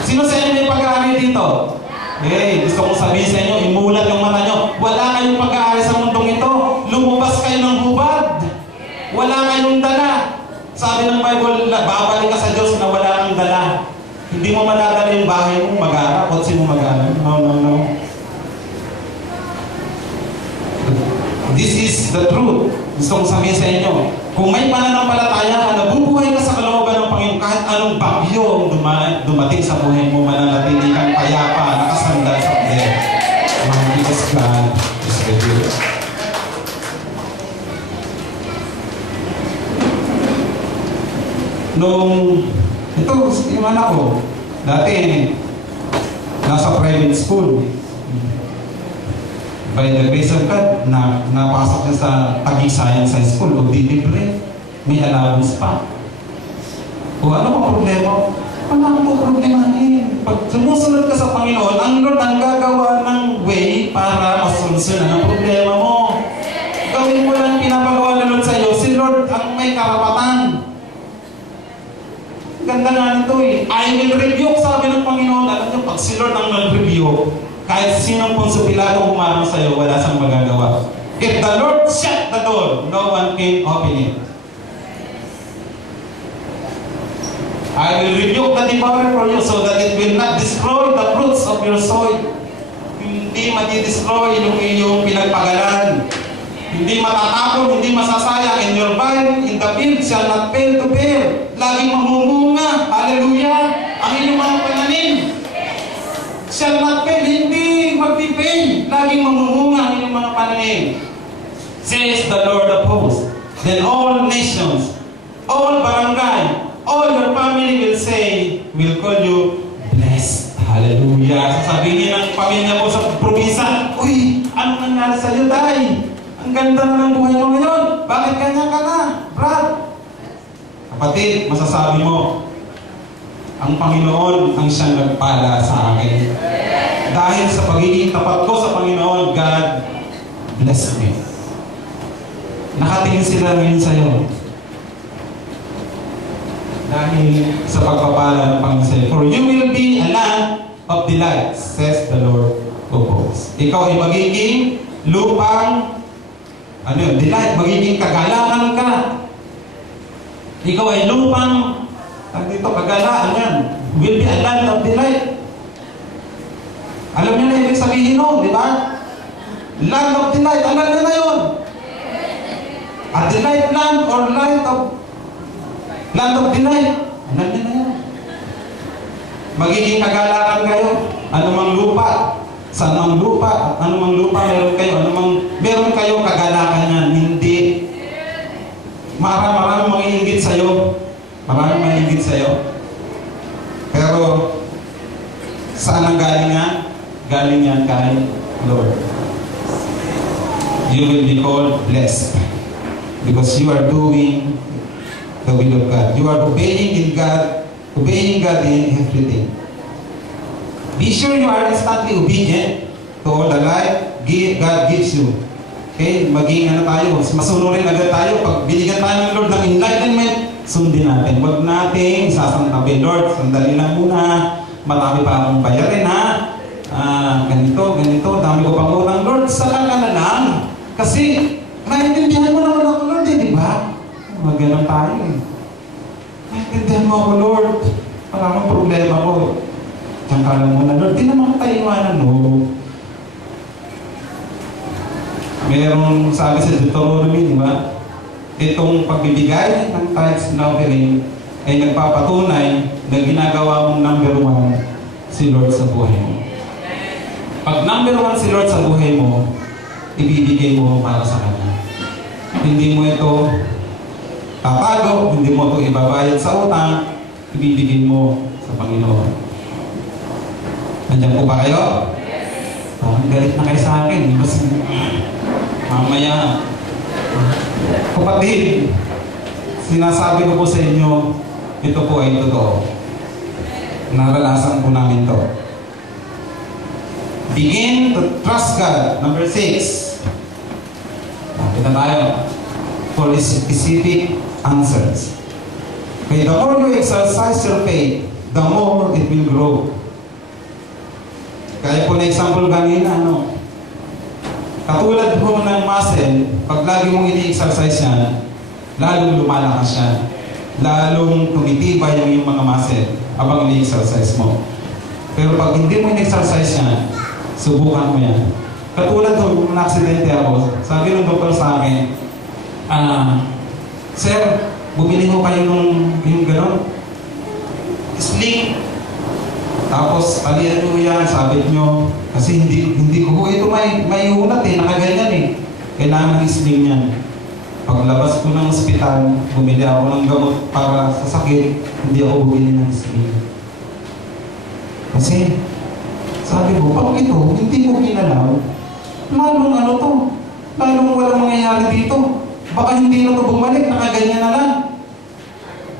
Sino sa inyo may pag-aari dito? Eh, gusto kong sabihin sa inyo, imulat yung mata nyo. Wala kayong pag-aari sa mundong ito. Lumabas kayo ng hubad. Wala kayong dala. Sabi ng Bible, babalik ka sa Diyos na wala kang dala. Hindi mo madadala yung bahay mo, mag-aara, kotse mo mag-aara. No. This is the truth. Gusto kong sabihin sa inyo, kung may pananampalataya ka, nabubuhay ka sa kalooban ng Panginoon, kahit anong bagyo ang dumating sa buhay mo, mananatili kang payapa, nakasandal sa pader. Because God is with you. Ito, yung anak ko, dati, nasa private school. By the grace of God, napasok niya sa Taguig Science High School, o libre, may allowance pa. O ano ang problema? Wala akong problemahin. Pag sumusunod ka sa Panginoon, ang Lord ang gagawa ng way para masolusyonan ang problema mo. Gawin mo lang pinapagawa ng Lord sa iyo, si Lord ang may karapatan. Ganda nga nito eh. I will rebuke, sabi ng Panginoon. Alam niyo, pag si Lord ang nag-rebuke, kahit sinong Poncio Pilato humarang sa iyo, wala siyang magagawa. If the Lord shut the door, no one can open it. I will rebuke the devourer for you so that it will not destroy the fruits of your soil. Hindi madi-destroy yung iyong pinagpagalan. Hindi matatapon, hindi masasayang. And your vine in the field shall not fail to bear. Laging mamumunga. Hallelujah. Ang inyong mga pananim. laging mamumunga ang inyong mga pananim. Says the Lord of hosts. Then all nations, all barangay, all your family will say, will call you blessed. Hallelujah. Sasabihin ng pamilya ko sa probinsya, uy, ano nangyari sa iyo, Day? Ang ganda na ng buhay mo ngayon. Bakit ganyan ka na, Brad? Kapatid, masasabi mo, ang Panginoon ang siyang nagpala sa akin. Dahil sa pagiging tapat ko sa Panginoon, God bless me. Nakatingin sila ngayon sa iyo. Dahil sa pagpapala ng Panginoon. For you will be a land of delight, says the Lord of hosts. Ikaw ay magiging lupang, delight, magiging kagalakan ka. Ikaw ay lupang, kagalaan yan. Will be a land of delight. Alam niyo na ibig sabihin nun, di ba? Land of delight, alam niyo na yun. A delight land or land of delight. Alam niyo na yan. Magiging kagalakan kayo. Anumang lupa, sa anumang lupa, meron kayo kagalakan yan. Hindi. Maraming mag-iingit sa'yo. Maraming mag-iingit sa'yo. Pero, saan ang galing yan? Galing yan kay Lord. You will be called blessed. Because you are doing the will of God. You are obeying God in everything. Be sure you are instantly obedient to all the life God gives you. Okay? Maging tayo, masunurin agad tayo. Pag binigyan tayo ng Lord ng enlightenment, sundin natin. Huwag natin sasantabi, Lord, sandali lang muna. Marami pa akong bayarin, ha? Ganito, dami ko pang utang, Lord, saka ka na lang. Kasi, naiintindihan mo naman ako, Lord, di ba? Maganon tayo, eh. Naiintindihan mo ako, Lord. Parang problema ko. Diyan ka lang muna, Lord. Di naman tayo iwanan, no? Merong sabi sa Deuteronomy, di ba? Itong pagbibigay ng tithes na offering ay nagpapatunay na ginagawa mong number 1 si Lord sa buhay mo. Pag number 1 si Lord sa buhay mo, ibibigay mo para sa Kanya. Hindi mo ito tatago, hindi mo ito ibabayad sa utang, ibibigay mo sa Panginoon. Nandiyan po ba kayo? Parang galit na kayo sa akin. Mas mamaya. Kapatid, sinasabi ko po sa inyo, ito po ay totoo. Naranasan po namin to. Begin to trust God. Number 6. Kita tayo. For specific answers. Okay, the more you exercise your faith, the more it will grow. Kaya po na example kanina, katulad po ng muscle, pag lagi mong ini-exercise yan, lalong lumalakas yan. Lalong tumitibay yung iyong mga muscle habang ini-exercise mo. Pero pag hindi mo ini-exercise yan, subukan mo yan. Katulad po, kung na-aksidente ako, sabi ng doktor sa akin, Sir, bumili ko kayo yung gano'n, sling. Tapos, palihan nyo yan, sabit nyo. Kasi hindi ko ito may unat nakaganyan eh. Kailangan ng sling yan. Paglabas ko ng ospital, bumili ako ng gamot para sa sakit, hindi ako bumili ng sling. Kasi, sabi ko, pag ito, hindi ko ginalaw, lalong walang mangyayari dito. Baka hindi na ito bumalik, nakaganyan na lang.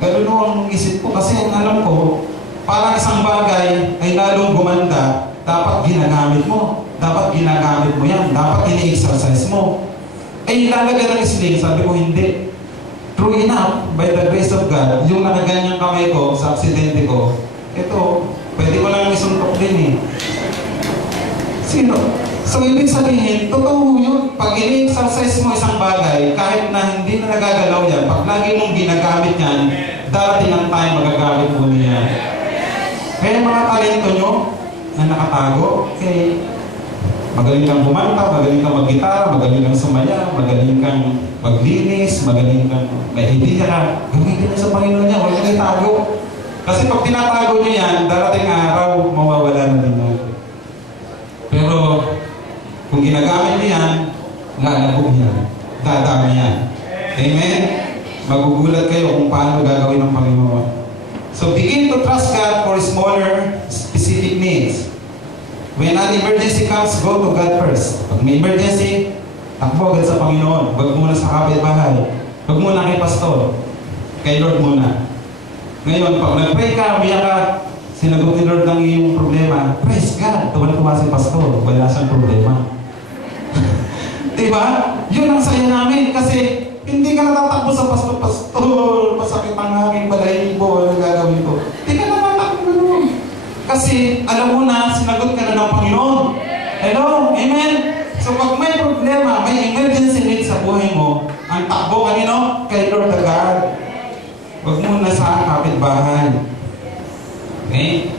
Ganun ang isip ko kasi ang alam ko, parang isang bagay ay lalong gumanda, dapat ginagamit mo. Dapat ginagamit mo yan. Dapat ini-exercise mo. Ilalagay ng sling, sabi ko hindi. True enough, by the grace of God, yung nakaganyang kamay ko sa aksidente ko, ito, pwede ko lang isuntok din eh. Sino? So, ibig sabihin, totoo yun. Pag ini-exercise mo isang bagay, kahit na hindi na nagagalaw yan, pag lagi mong ginagamit yan, darating ang time magagamit mo niya. Kaya mga talento nyo na nakatago, okay, magaling kang kumanta, magaling kang mag-gitara, magaling kang sumaya, magaling kang maglinis, magaling kang may idea ka, gamitin na sa Panginoon niya, huwag nang itago. Kasi pag tinatago nyo yan, darating araw, mawawala na din yan. Pero, ginagamit niyo yan, lalabog yan. Dadami yan. Amen? Magugulat kayo kung paano gagawin ng Panginoon. So begin to trust God for smaller, specific needs. When an emergency comes, go to God first. Pag may emergency, takbo agad sa Panginoon. Huwag muna sa kapitbahay. Huwag muna kay pastor. Kay Lord muna. Ngayon, pag nag-pray ka, umiyak ka, sinagot ni Lord ang iyong problema, praise God. Tuwan-tuwa si pastor. Wala siyang problema. Diba? Yun ang saya namin kasi hindi ka natatakbo sa pastor, pasakit ang aking balahibo, ano gagawin ko. Hindi ka natatakbo gano'n. Kasi alam mo na, sinagot ka na ng Panginoon. Hello? Amen? So pag may problema, may emergency need sa buhay mo, ang takbo kanino? Kay Lord agad. Huwag muna sa kapitbahay. Okay?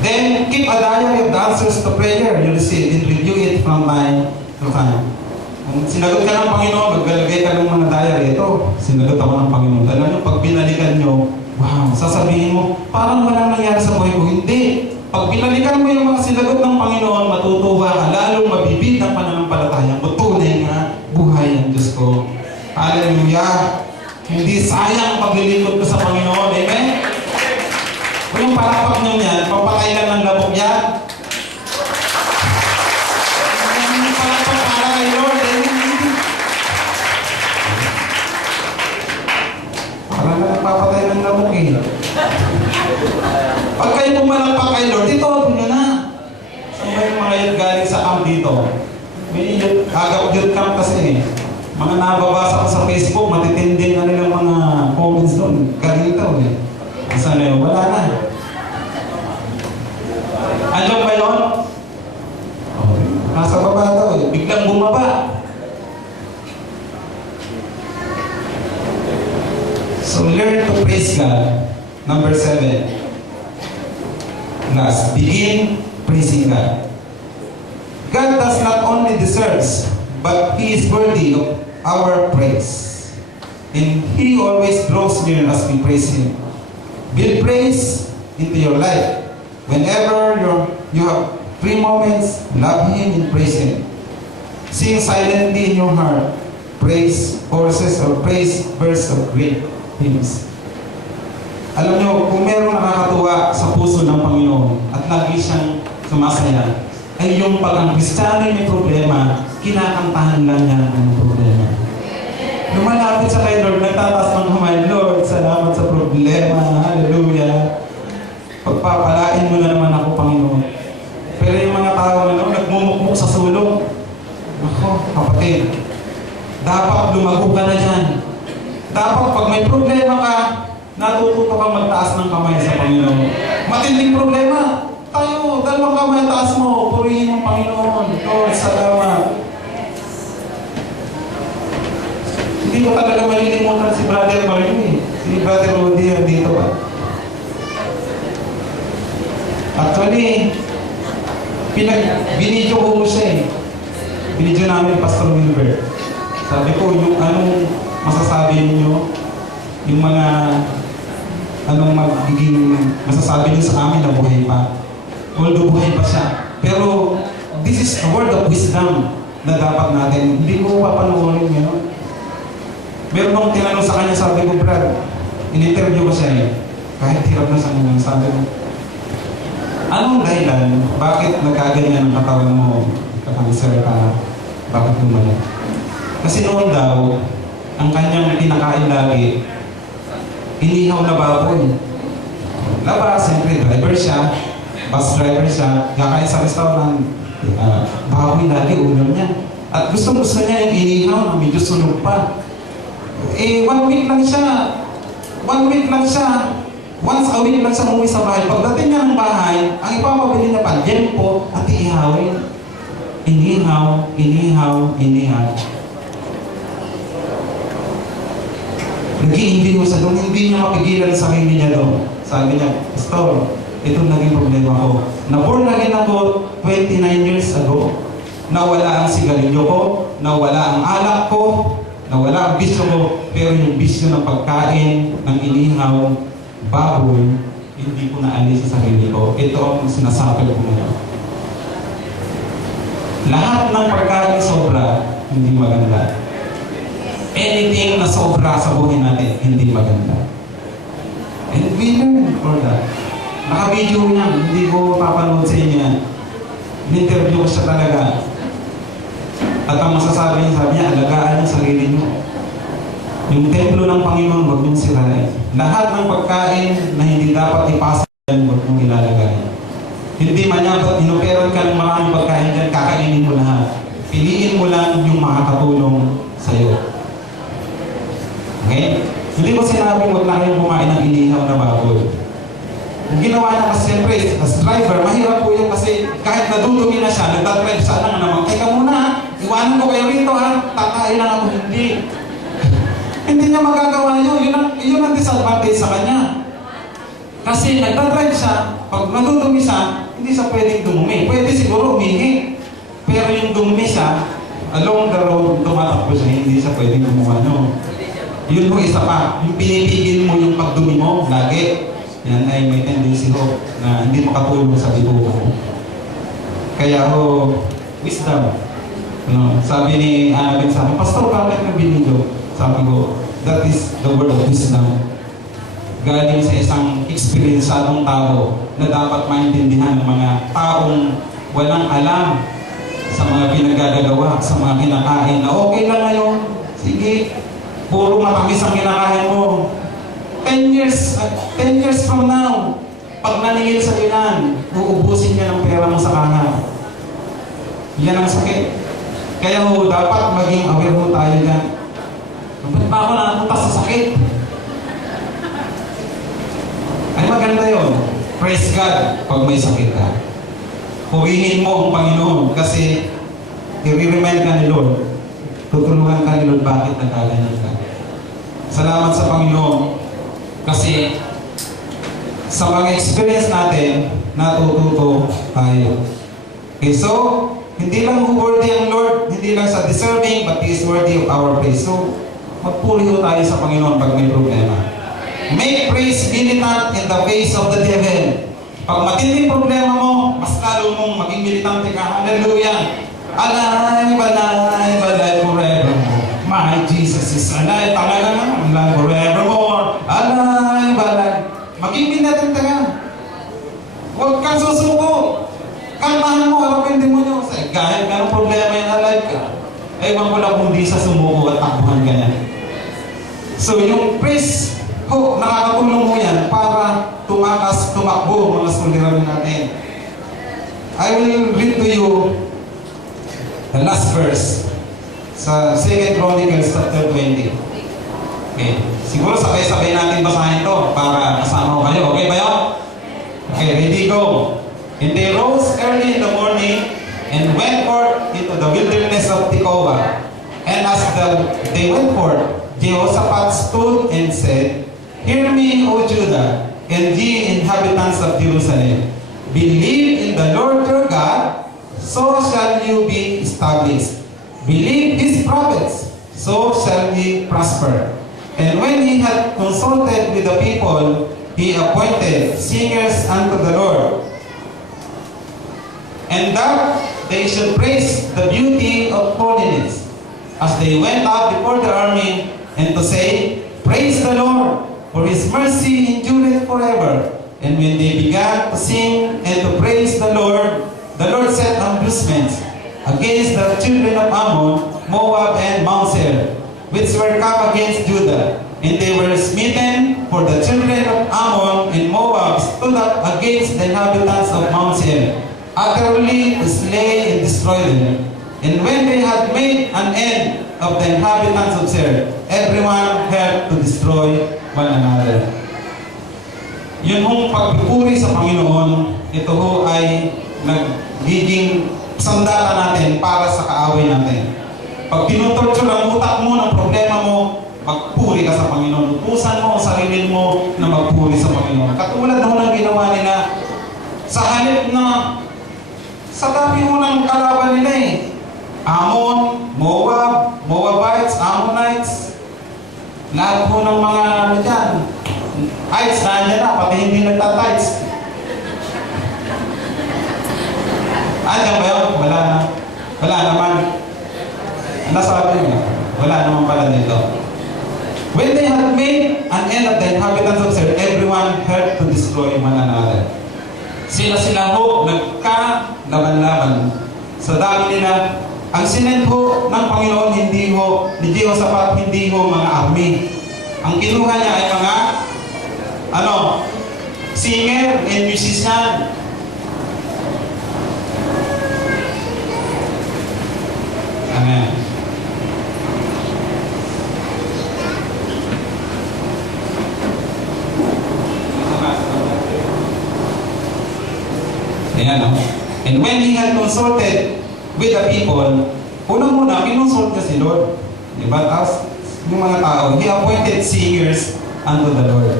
Then, keep a diary of the answers to prayer you receive and review it from time to time. Kung sinagot ka ng Panginoon, maglalagay ka ng mga diary. Ito, sinagot ako ng Panginoon. Alam nyo, pag binalikan nyo, wow, sasabihin mo, parang walang nangyari sa buhay ko. Hindi. Pag binalikan mo yung mga sinagot ng Panginoon, matutuwa ka, lalong mabibig ang pananampalataya mo. Tunay nga, buhay ang Diyos ko. Hallelujah! Hindi sayang paglilingkod ko sa Panginoon. Amen? Kung yung palakpak nyo yan, papatay lang ng labok yan. Yung palakpak para kay Lord. Parang na nagpapatay ng labok eh. Pag kayo pumalakpak kay Lord, ito, nyo na. So may mga yun galing sa camp dito. May youth camp kasi eh. Mga nababasa ko sa Facebook, matitindi na nilang mga comments doon. Galing ito eh. Saan na yun? Wala na. Andiyan ba yun? Oh, nasa baba ito eh. Biglang bumaba. So learn to praise God. Number 7. Last, begin praising God. God does not only deserves, but He is worthy of our praise. And He always draws near as we praise Him. Build praise into your life. Whenever you have free moments, love Him and praise Him. Sing silently in your heart praise choruses or praise verse of great hymns. Alam nyo, kung meron nakakatuwa sa puso ng Panginoon at lagi siyang sumasaya, ay yung pag ang Kristiyano may problema, kinakantahan lang niya ang problema. Lumalapit sa kay Lord, nagtataas ng kamay, Lord, salamat sa problema, hallelujah. Pagpapalain mo na naman ako, Panginoon. Pero yung mga tao na nagmumukmuk sa sulong, ako, kapatid, dapat lumago ka na dyan. Dapat pag may problema ka, natututo kang magtaas ng kamay sa Panginoon. Matinding problema, tayo, dalawang kamay taas mo, purihin mo Panginoon. Lord, salamat. Hindi mo talaga malilimutan si Brother Mario eh. Si Brother Rudy dito ba? Actually, binidyo ko siya eh. Binidyo namin Pastor Wilbert. Sabi ko, yung anong masasabi niyo, yung mga anong magiging masasabi niyo sa amin na buhay pa. Although buhay pa siya. Pero this is a word of wisdom na dapat natin. Hindi ko papanoorin yun. Meron akong tinanong sa kanya, sabi ko, Brad, in-interview ko siya eh. Kahit hirap na sa kanya, sabi ko, anong dahilan? Bakit nagkaganyan ang katawan mo? Kakanser ka? Bakit lumala? Kasi noon daw, ang kanyang pinakain lagi, inihaw na baboy. Labas, siyempre, driver siya, bus driver siya, kakain sa restaurant, baboy lagi, ulam niya. At gusto niya yung inihaw na medyo sunog pa. Eh, 1 week lang siya. 1 week lang siya. Once a week lang siya umuwi sa bahay. Pagdating niya ng bahay, ang ipapabili niya pa, jempo at ihawin. Inihaw, inihaw, inihaw. Nag-iimbing mo sa doon, hindi niya mapigilan sa sarili niya doon. Sabi niya, Pastor, ito naging problema ko. Na-born again ako 29 years ago. Nawala ang sigarilyo ko, nawala ang alak ko, nawala ang bisyo ko, pero yung bisyo ng pagkain, ng inihaw, baboy, hindi ko naalis sa sarili ko. Ito ang sinasapil ko ngayon. Lahat ng pagkain sobra, hindi maganda. Anything na sobra sa buhay natin, hindi maganda. And we learn for that. Naka-video yan, hindi ko papanood sa inyo yan. In-interview ko siya talaga. At ang masasabi niya, sabi niya, alagaan ang sarili niyo. Yung templo ng Panginoon, huwag niyong sirain. Lahat ng pagkain na hindi dapat ipasa yan, huwag mong ilalagay. Hindi man yapat, inuperan ka ng maraming pagkain dyan, kakainin mo lahat. Piliin mo lang yung makakatulong sa'yo. Okay? Hindi mo sinabi, huwag na kayong kumain ng inihaw na baboy. Kung ginawa niya kasi siyempre, as driver, mahirap po yun kasi kahit nadudumi na siya, nagdadrive siya lang naman, teka muna, iwanan ko kayo rito ha, tatayin lang ako, hindi. Hindi niya magagawa yun, yun ang disadvantage sa kanya. Kasi nagdadrive siya, pag nadudumi siya, hindi siya pwedeng dumumi. Pwede siguro umihi. Pero yung dumumi siya, along the road, tumatakbo siya, hindi siya pwedeng gumawa no. Yun po isa pa, yung pinipigil mo yung pagdumi mo, lagi. Yan ay may tendency ho na hindi makatulong sa bibo mo. Kaya ho, wisdom. No, sabi ni Annabelle sa akin, Pastor, bakit mo binidyo? Sabi ko, that is the word of wisdom. Galing sa isang eksperyensadong tao na dapat maintindihan ng mga taong walang alam sa mga pinagagagawa, sa mga kinakain na okay lang ngayon. Sige, puro matamis ang kinakain mo. 10 years from now, pag naningil sa ilan, uubusin niya ng pera mo sa kanan. Yan ang sakit. Kaya ho, dapat maging aware ho tayo dyan. Ba't ba ako nakapunta sa sakit? Ay maganda yun. Praise God pag may sakit ka. Purihin mo ang Panginoon kasi i-remind ka ni Lord. Tutulungan ka ni Lord bakit nagkaganyan ka. Salamat sa Panginoon kasi sa mga experience natin, natututo tayo. Okay, so, hindi lang worthy ang Lord, hindi lang sa deserving, but He is worthy of our praise. So, magpuri ho tayo sa Panginoon pag may problema. Make praise militant in the face of the devil. Pag matinding problema mo, mas lalo mong maging militante ka. Hallelujah! Alive, alive, alive forevermore. My Jesus is alive. Talaga naman, alive forevermore. Alive, alive. Maging militante ka. Huwag kang susuko. Kalmahan mo, harapin din mo nyo. Kahit merong problema yan, alive ka. Ewan ko lang kung di sa sumuko at takbuhan ka na. So, yung praise, nakakatulong mo yan para tumakbo mga suliranin natin. I will read to you the last verse sa 2 Chronicles chapter 20. Okay. Siguro sabay-sabay natin basahin to para kasama ko kayo. Okay ba yun? Okay, ready, go. And they rose early in the morning and went forth into the wilderness of Tekoa. And as they went forth, Jehoshaphat stood and said, Hear me, O Judah, and ye inhabitants of Jerusalem. Believe in the Lord your God, so shall you be established. Believe His prophets, so shall ye prosper. And when he had consulted with the people, he appointed singers unto the Lord, and that they should praise the beauty of holiness, as they went out before the army, and to say, Praise the Lord, for His mercy endureth forever. And when they began to sing and to praise the Lord set ambushments against the children of Ammon, Moab, and Mount Seir, which were come against Judah. And they were smitten, for the children of Ammon and Moab stood up against the inhabitants of Mount Seir, utterly to slay and destroy them. And when they had made an end of the inhabitants of Seir, everyone helped to destroy one another. Yun hong pagpupuri sa Panginoon, ito ho ay nagiging sandalan natin para sa kaaway natin. Pag tinutorture ang utak mo ng problema mo, magpuri ka sa Panginoon. Utusan mo ang sarili mo na magpuri sa Panginoon. Katulad ho ng ginawa nila, sa halip na sa dami mo ng kalaban nila Ammon, Moab, Moabites, Ammonites, lahat po ng mga ano dyan. Ites, nandiyan na, pati hindi nagtatites. Andiyan ba yun? Wala na. Wala naman. Ano sabi niya? Wala naman pala dito. When they had made an end of the inhabitants of Seir, everyone helped to destroy one another. Sila ho, nagka-laban-laban. Sa dami nila, ang sinend ho ng Panginoon, hindi ho, ni Jehoshaphat, hindi ho mga army. Ang kinuha niya ay mga, singer and musician. Amen. Ayan, no? And when he had consulted with the people, unang-una, kinonsult niya si Lord. Diba? Tapos, yung mga tao, he appointed singers unto the Lord.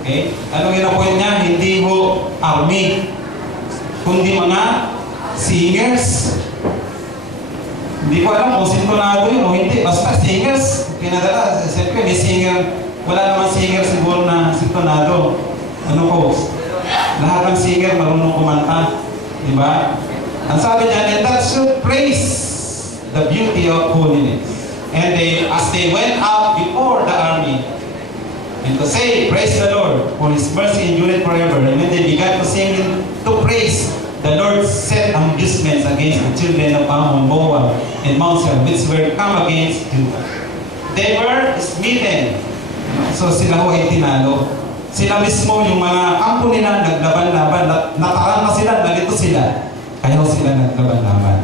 Okay? Anong in-appoint niya? Hindi ho army, kundi mga singers. Hindi ko alam kung sintonado yun o hindi. Basta singers, pinadala. Siyempre, may singer. Wala naman singer siguro na sintonado. Ano po? Lahat ng singer marunong kumanta. Diba? Ang sabi niya, and that should praise the beauty of holiness. And as they went out before the army, and to say, praise the Lord, for His mercy endureth forever. And when they began to sing to praise, the Lord set amusements against the children of Ammon, Moab, and Mount Seir, which were come against Judah. They were smitten. So sila ho ay tinalo. Sila mismo, yung mga kampo nila, naglaban-laban, natarang na sila, nalito sila. Kaya ho sila naglaban-laban.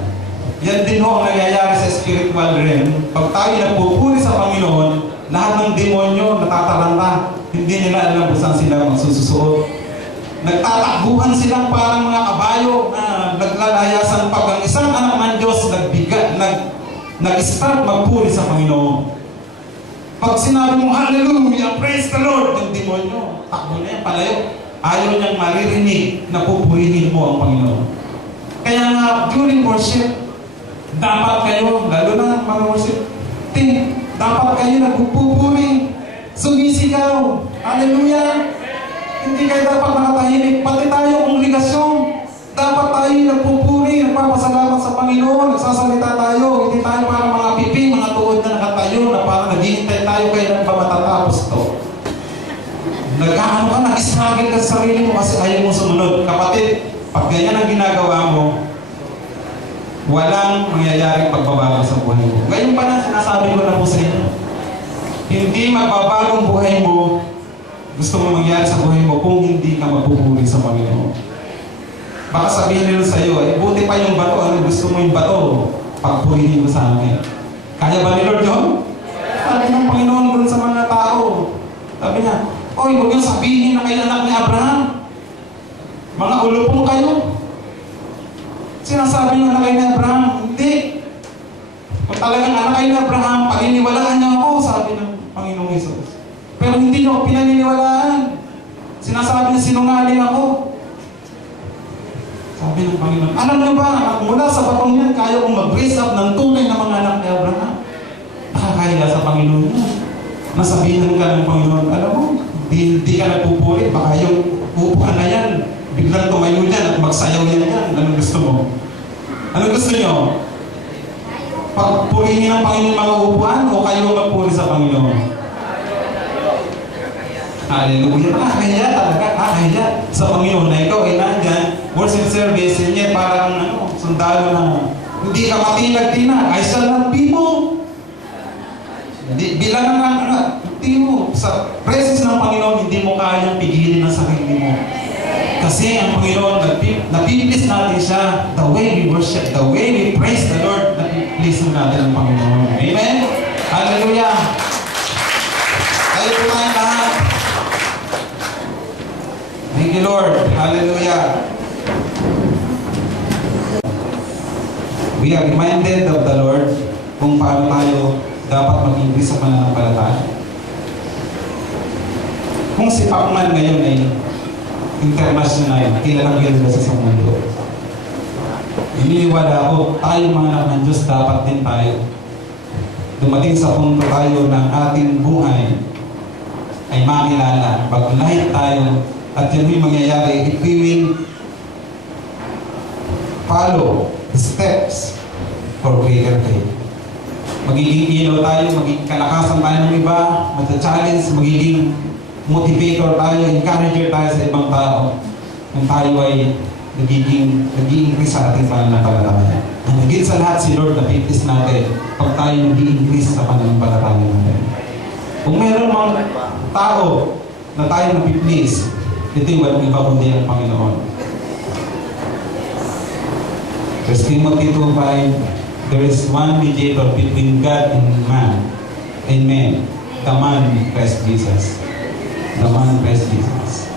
Yan din ho ang nangyayari sa spiritual realm. Pag tayo nagpupuri sa Panginoon, lahat ng demonyo natataranta. Hindi nila alam kung saan sila magsususuot. Nagtatakbuhan silang parang mga kabayo na naglalayasan pag ang isang anak ng Diyos nag-start magpuri sa Panginoon. Pag sinabi mong hallelujah, praise the Lord, yung demonyo, takbo na yan, palayo. Ayaw niyang maririnig na pupurihin mo ang Panginoon. Kaya nga, during worship, dapat kayo, lalo na mga worship team, dapat kayo nagpupuri, sumisigaw, hallelujah. Hindi kayo dapat nakatahimik. Pati tayo kongregasyon, dapat tayo nagpupuri, nagpapasalamat sa Panginoon, nagsasalita tayo. Hindi tayo parang mga pipi, mga tuod na nakatayo, na parang naghihintay tayo kailan pa matatapos to. Nag-ano ka, nag-struggle ka sa sarili mo kasi ayaw mo sumunod. Kapatid, pag ganyan ang ginagawa mo, walang mangyayaring pagbabago sa buhay mo. Ngayon pa na sinasabi ko na po sa inyo, hindi magbabagong buhay mo, gusto mo mangyari sa buhay mo kung hindi ka magpupuri sa Panginoon. Baka sabihin nila sa iyo, buti pa yung bato, ano gusto mo yung bato? Pagpurihin mo sa akin. Kaya ba ni Lord yun? Sabi ng Panginoon dun sa mga tao. Sabi niya, oy, huwag yung sabihin na kayo anak ni Abraham. Mga ulupong kayo. Sinasabi niyo anak kayo ni Abraham. Hindi. Kung talagang anak kayo ni Abraham, paniniwalaan niyo ako, sabi ng Panginoong Jesus. Pero hindi niyo pinaniniwalaan. Sinasabi niya sinungaling ako. Sabi ng Panginoon, alam niyo ba, mula sa batong yan, kaya kong mag-raise up ng tunay na mga anak ni Abraham. Nakakaya sa Panginoon niya. Nasabihan ka ng Panginoon, alam mo, hindi ka nagpupuri, baka yung upuan na yan, biglang tumayo yan at magsayaw yan. Anong gusto mo? Anong gusto niyo? Pagpurihin ng Panginoon mga upuan o kayo magpuri sa Panginoon? Hallelujah. Kaya talaga, kaya sa Panginoon na ikaw ay nandyan, worship service, yun parang sundalo na hindi ka matinag-tinag, ay sa lampi mo. Bilang hindi mo, sa presence ng Panginoon, hindi mo kayang pigilin ang sarili mo. Kasi ang Panginoon, napipilis natin siya, the way we worship, the way we praise the Lord, napipilis natin ang Panginoon. Amen? Hallelujah! Tayo po tayong lahat. Thank you, Lord. Hallelujah. We are reminded of the Lord kung paano tayo dapat mag-increase sa pananampalataya. Kung si Pacman ngayon ay international, kilalang kilala sa mundo. Iniwala ko, tayo mga anak ng Diyos, dapat din tayo dumating sa punto tayo ng ating buhay ay makilala, pag-light tayo, at yun yung mangyayari if we will follow steps for greater faith. Magiging ilaw tayo, magiging kalakasan tayo ng iba, mata-challenge, magiging motivator tayo, encourager tayo sa ibang tao. Kung tayo ay nag-i-increase sa ating pananampalataya. Ang higit sa lahat si Lord na fitness natin pag tayo nag-i-increase sa pananampalataya natin. Kung meron mga tao na tayo na-fitness, ito yung walang iba kundi ang Panginoon. 1 Timothy 2:5, there is one mediator between God and man. Amen. The man, Christ Jesus. The man, Christ Jesus.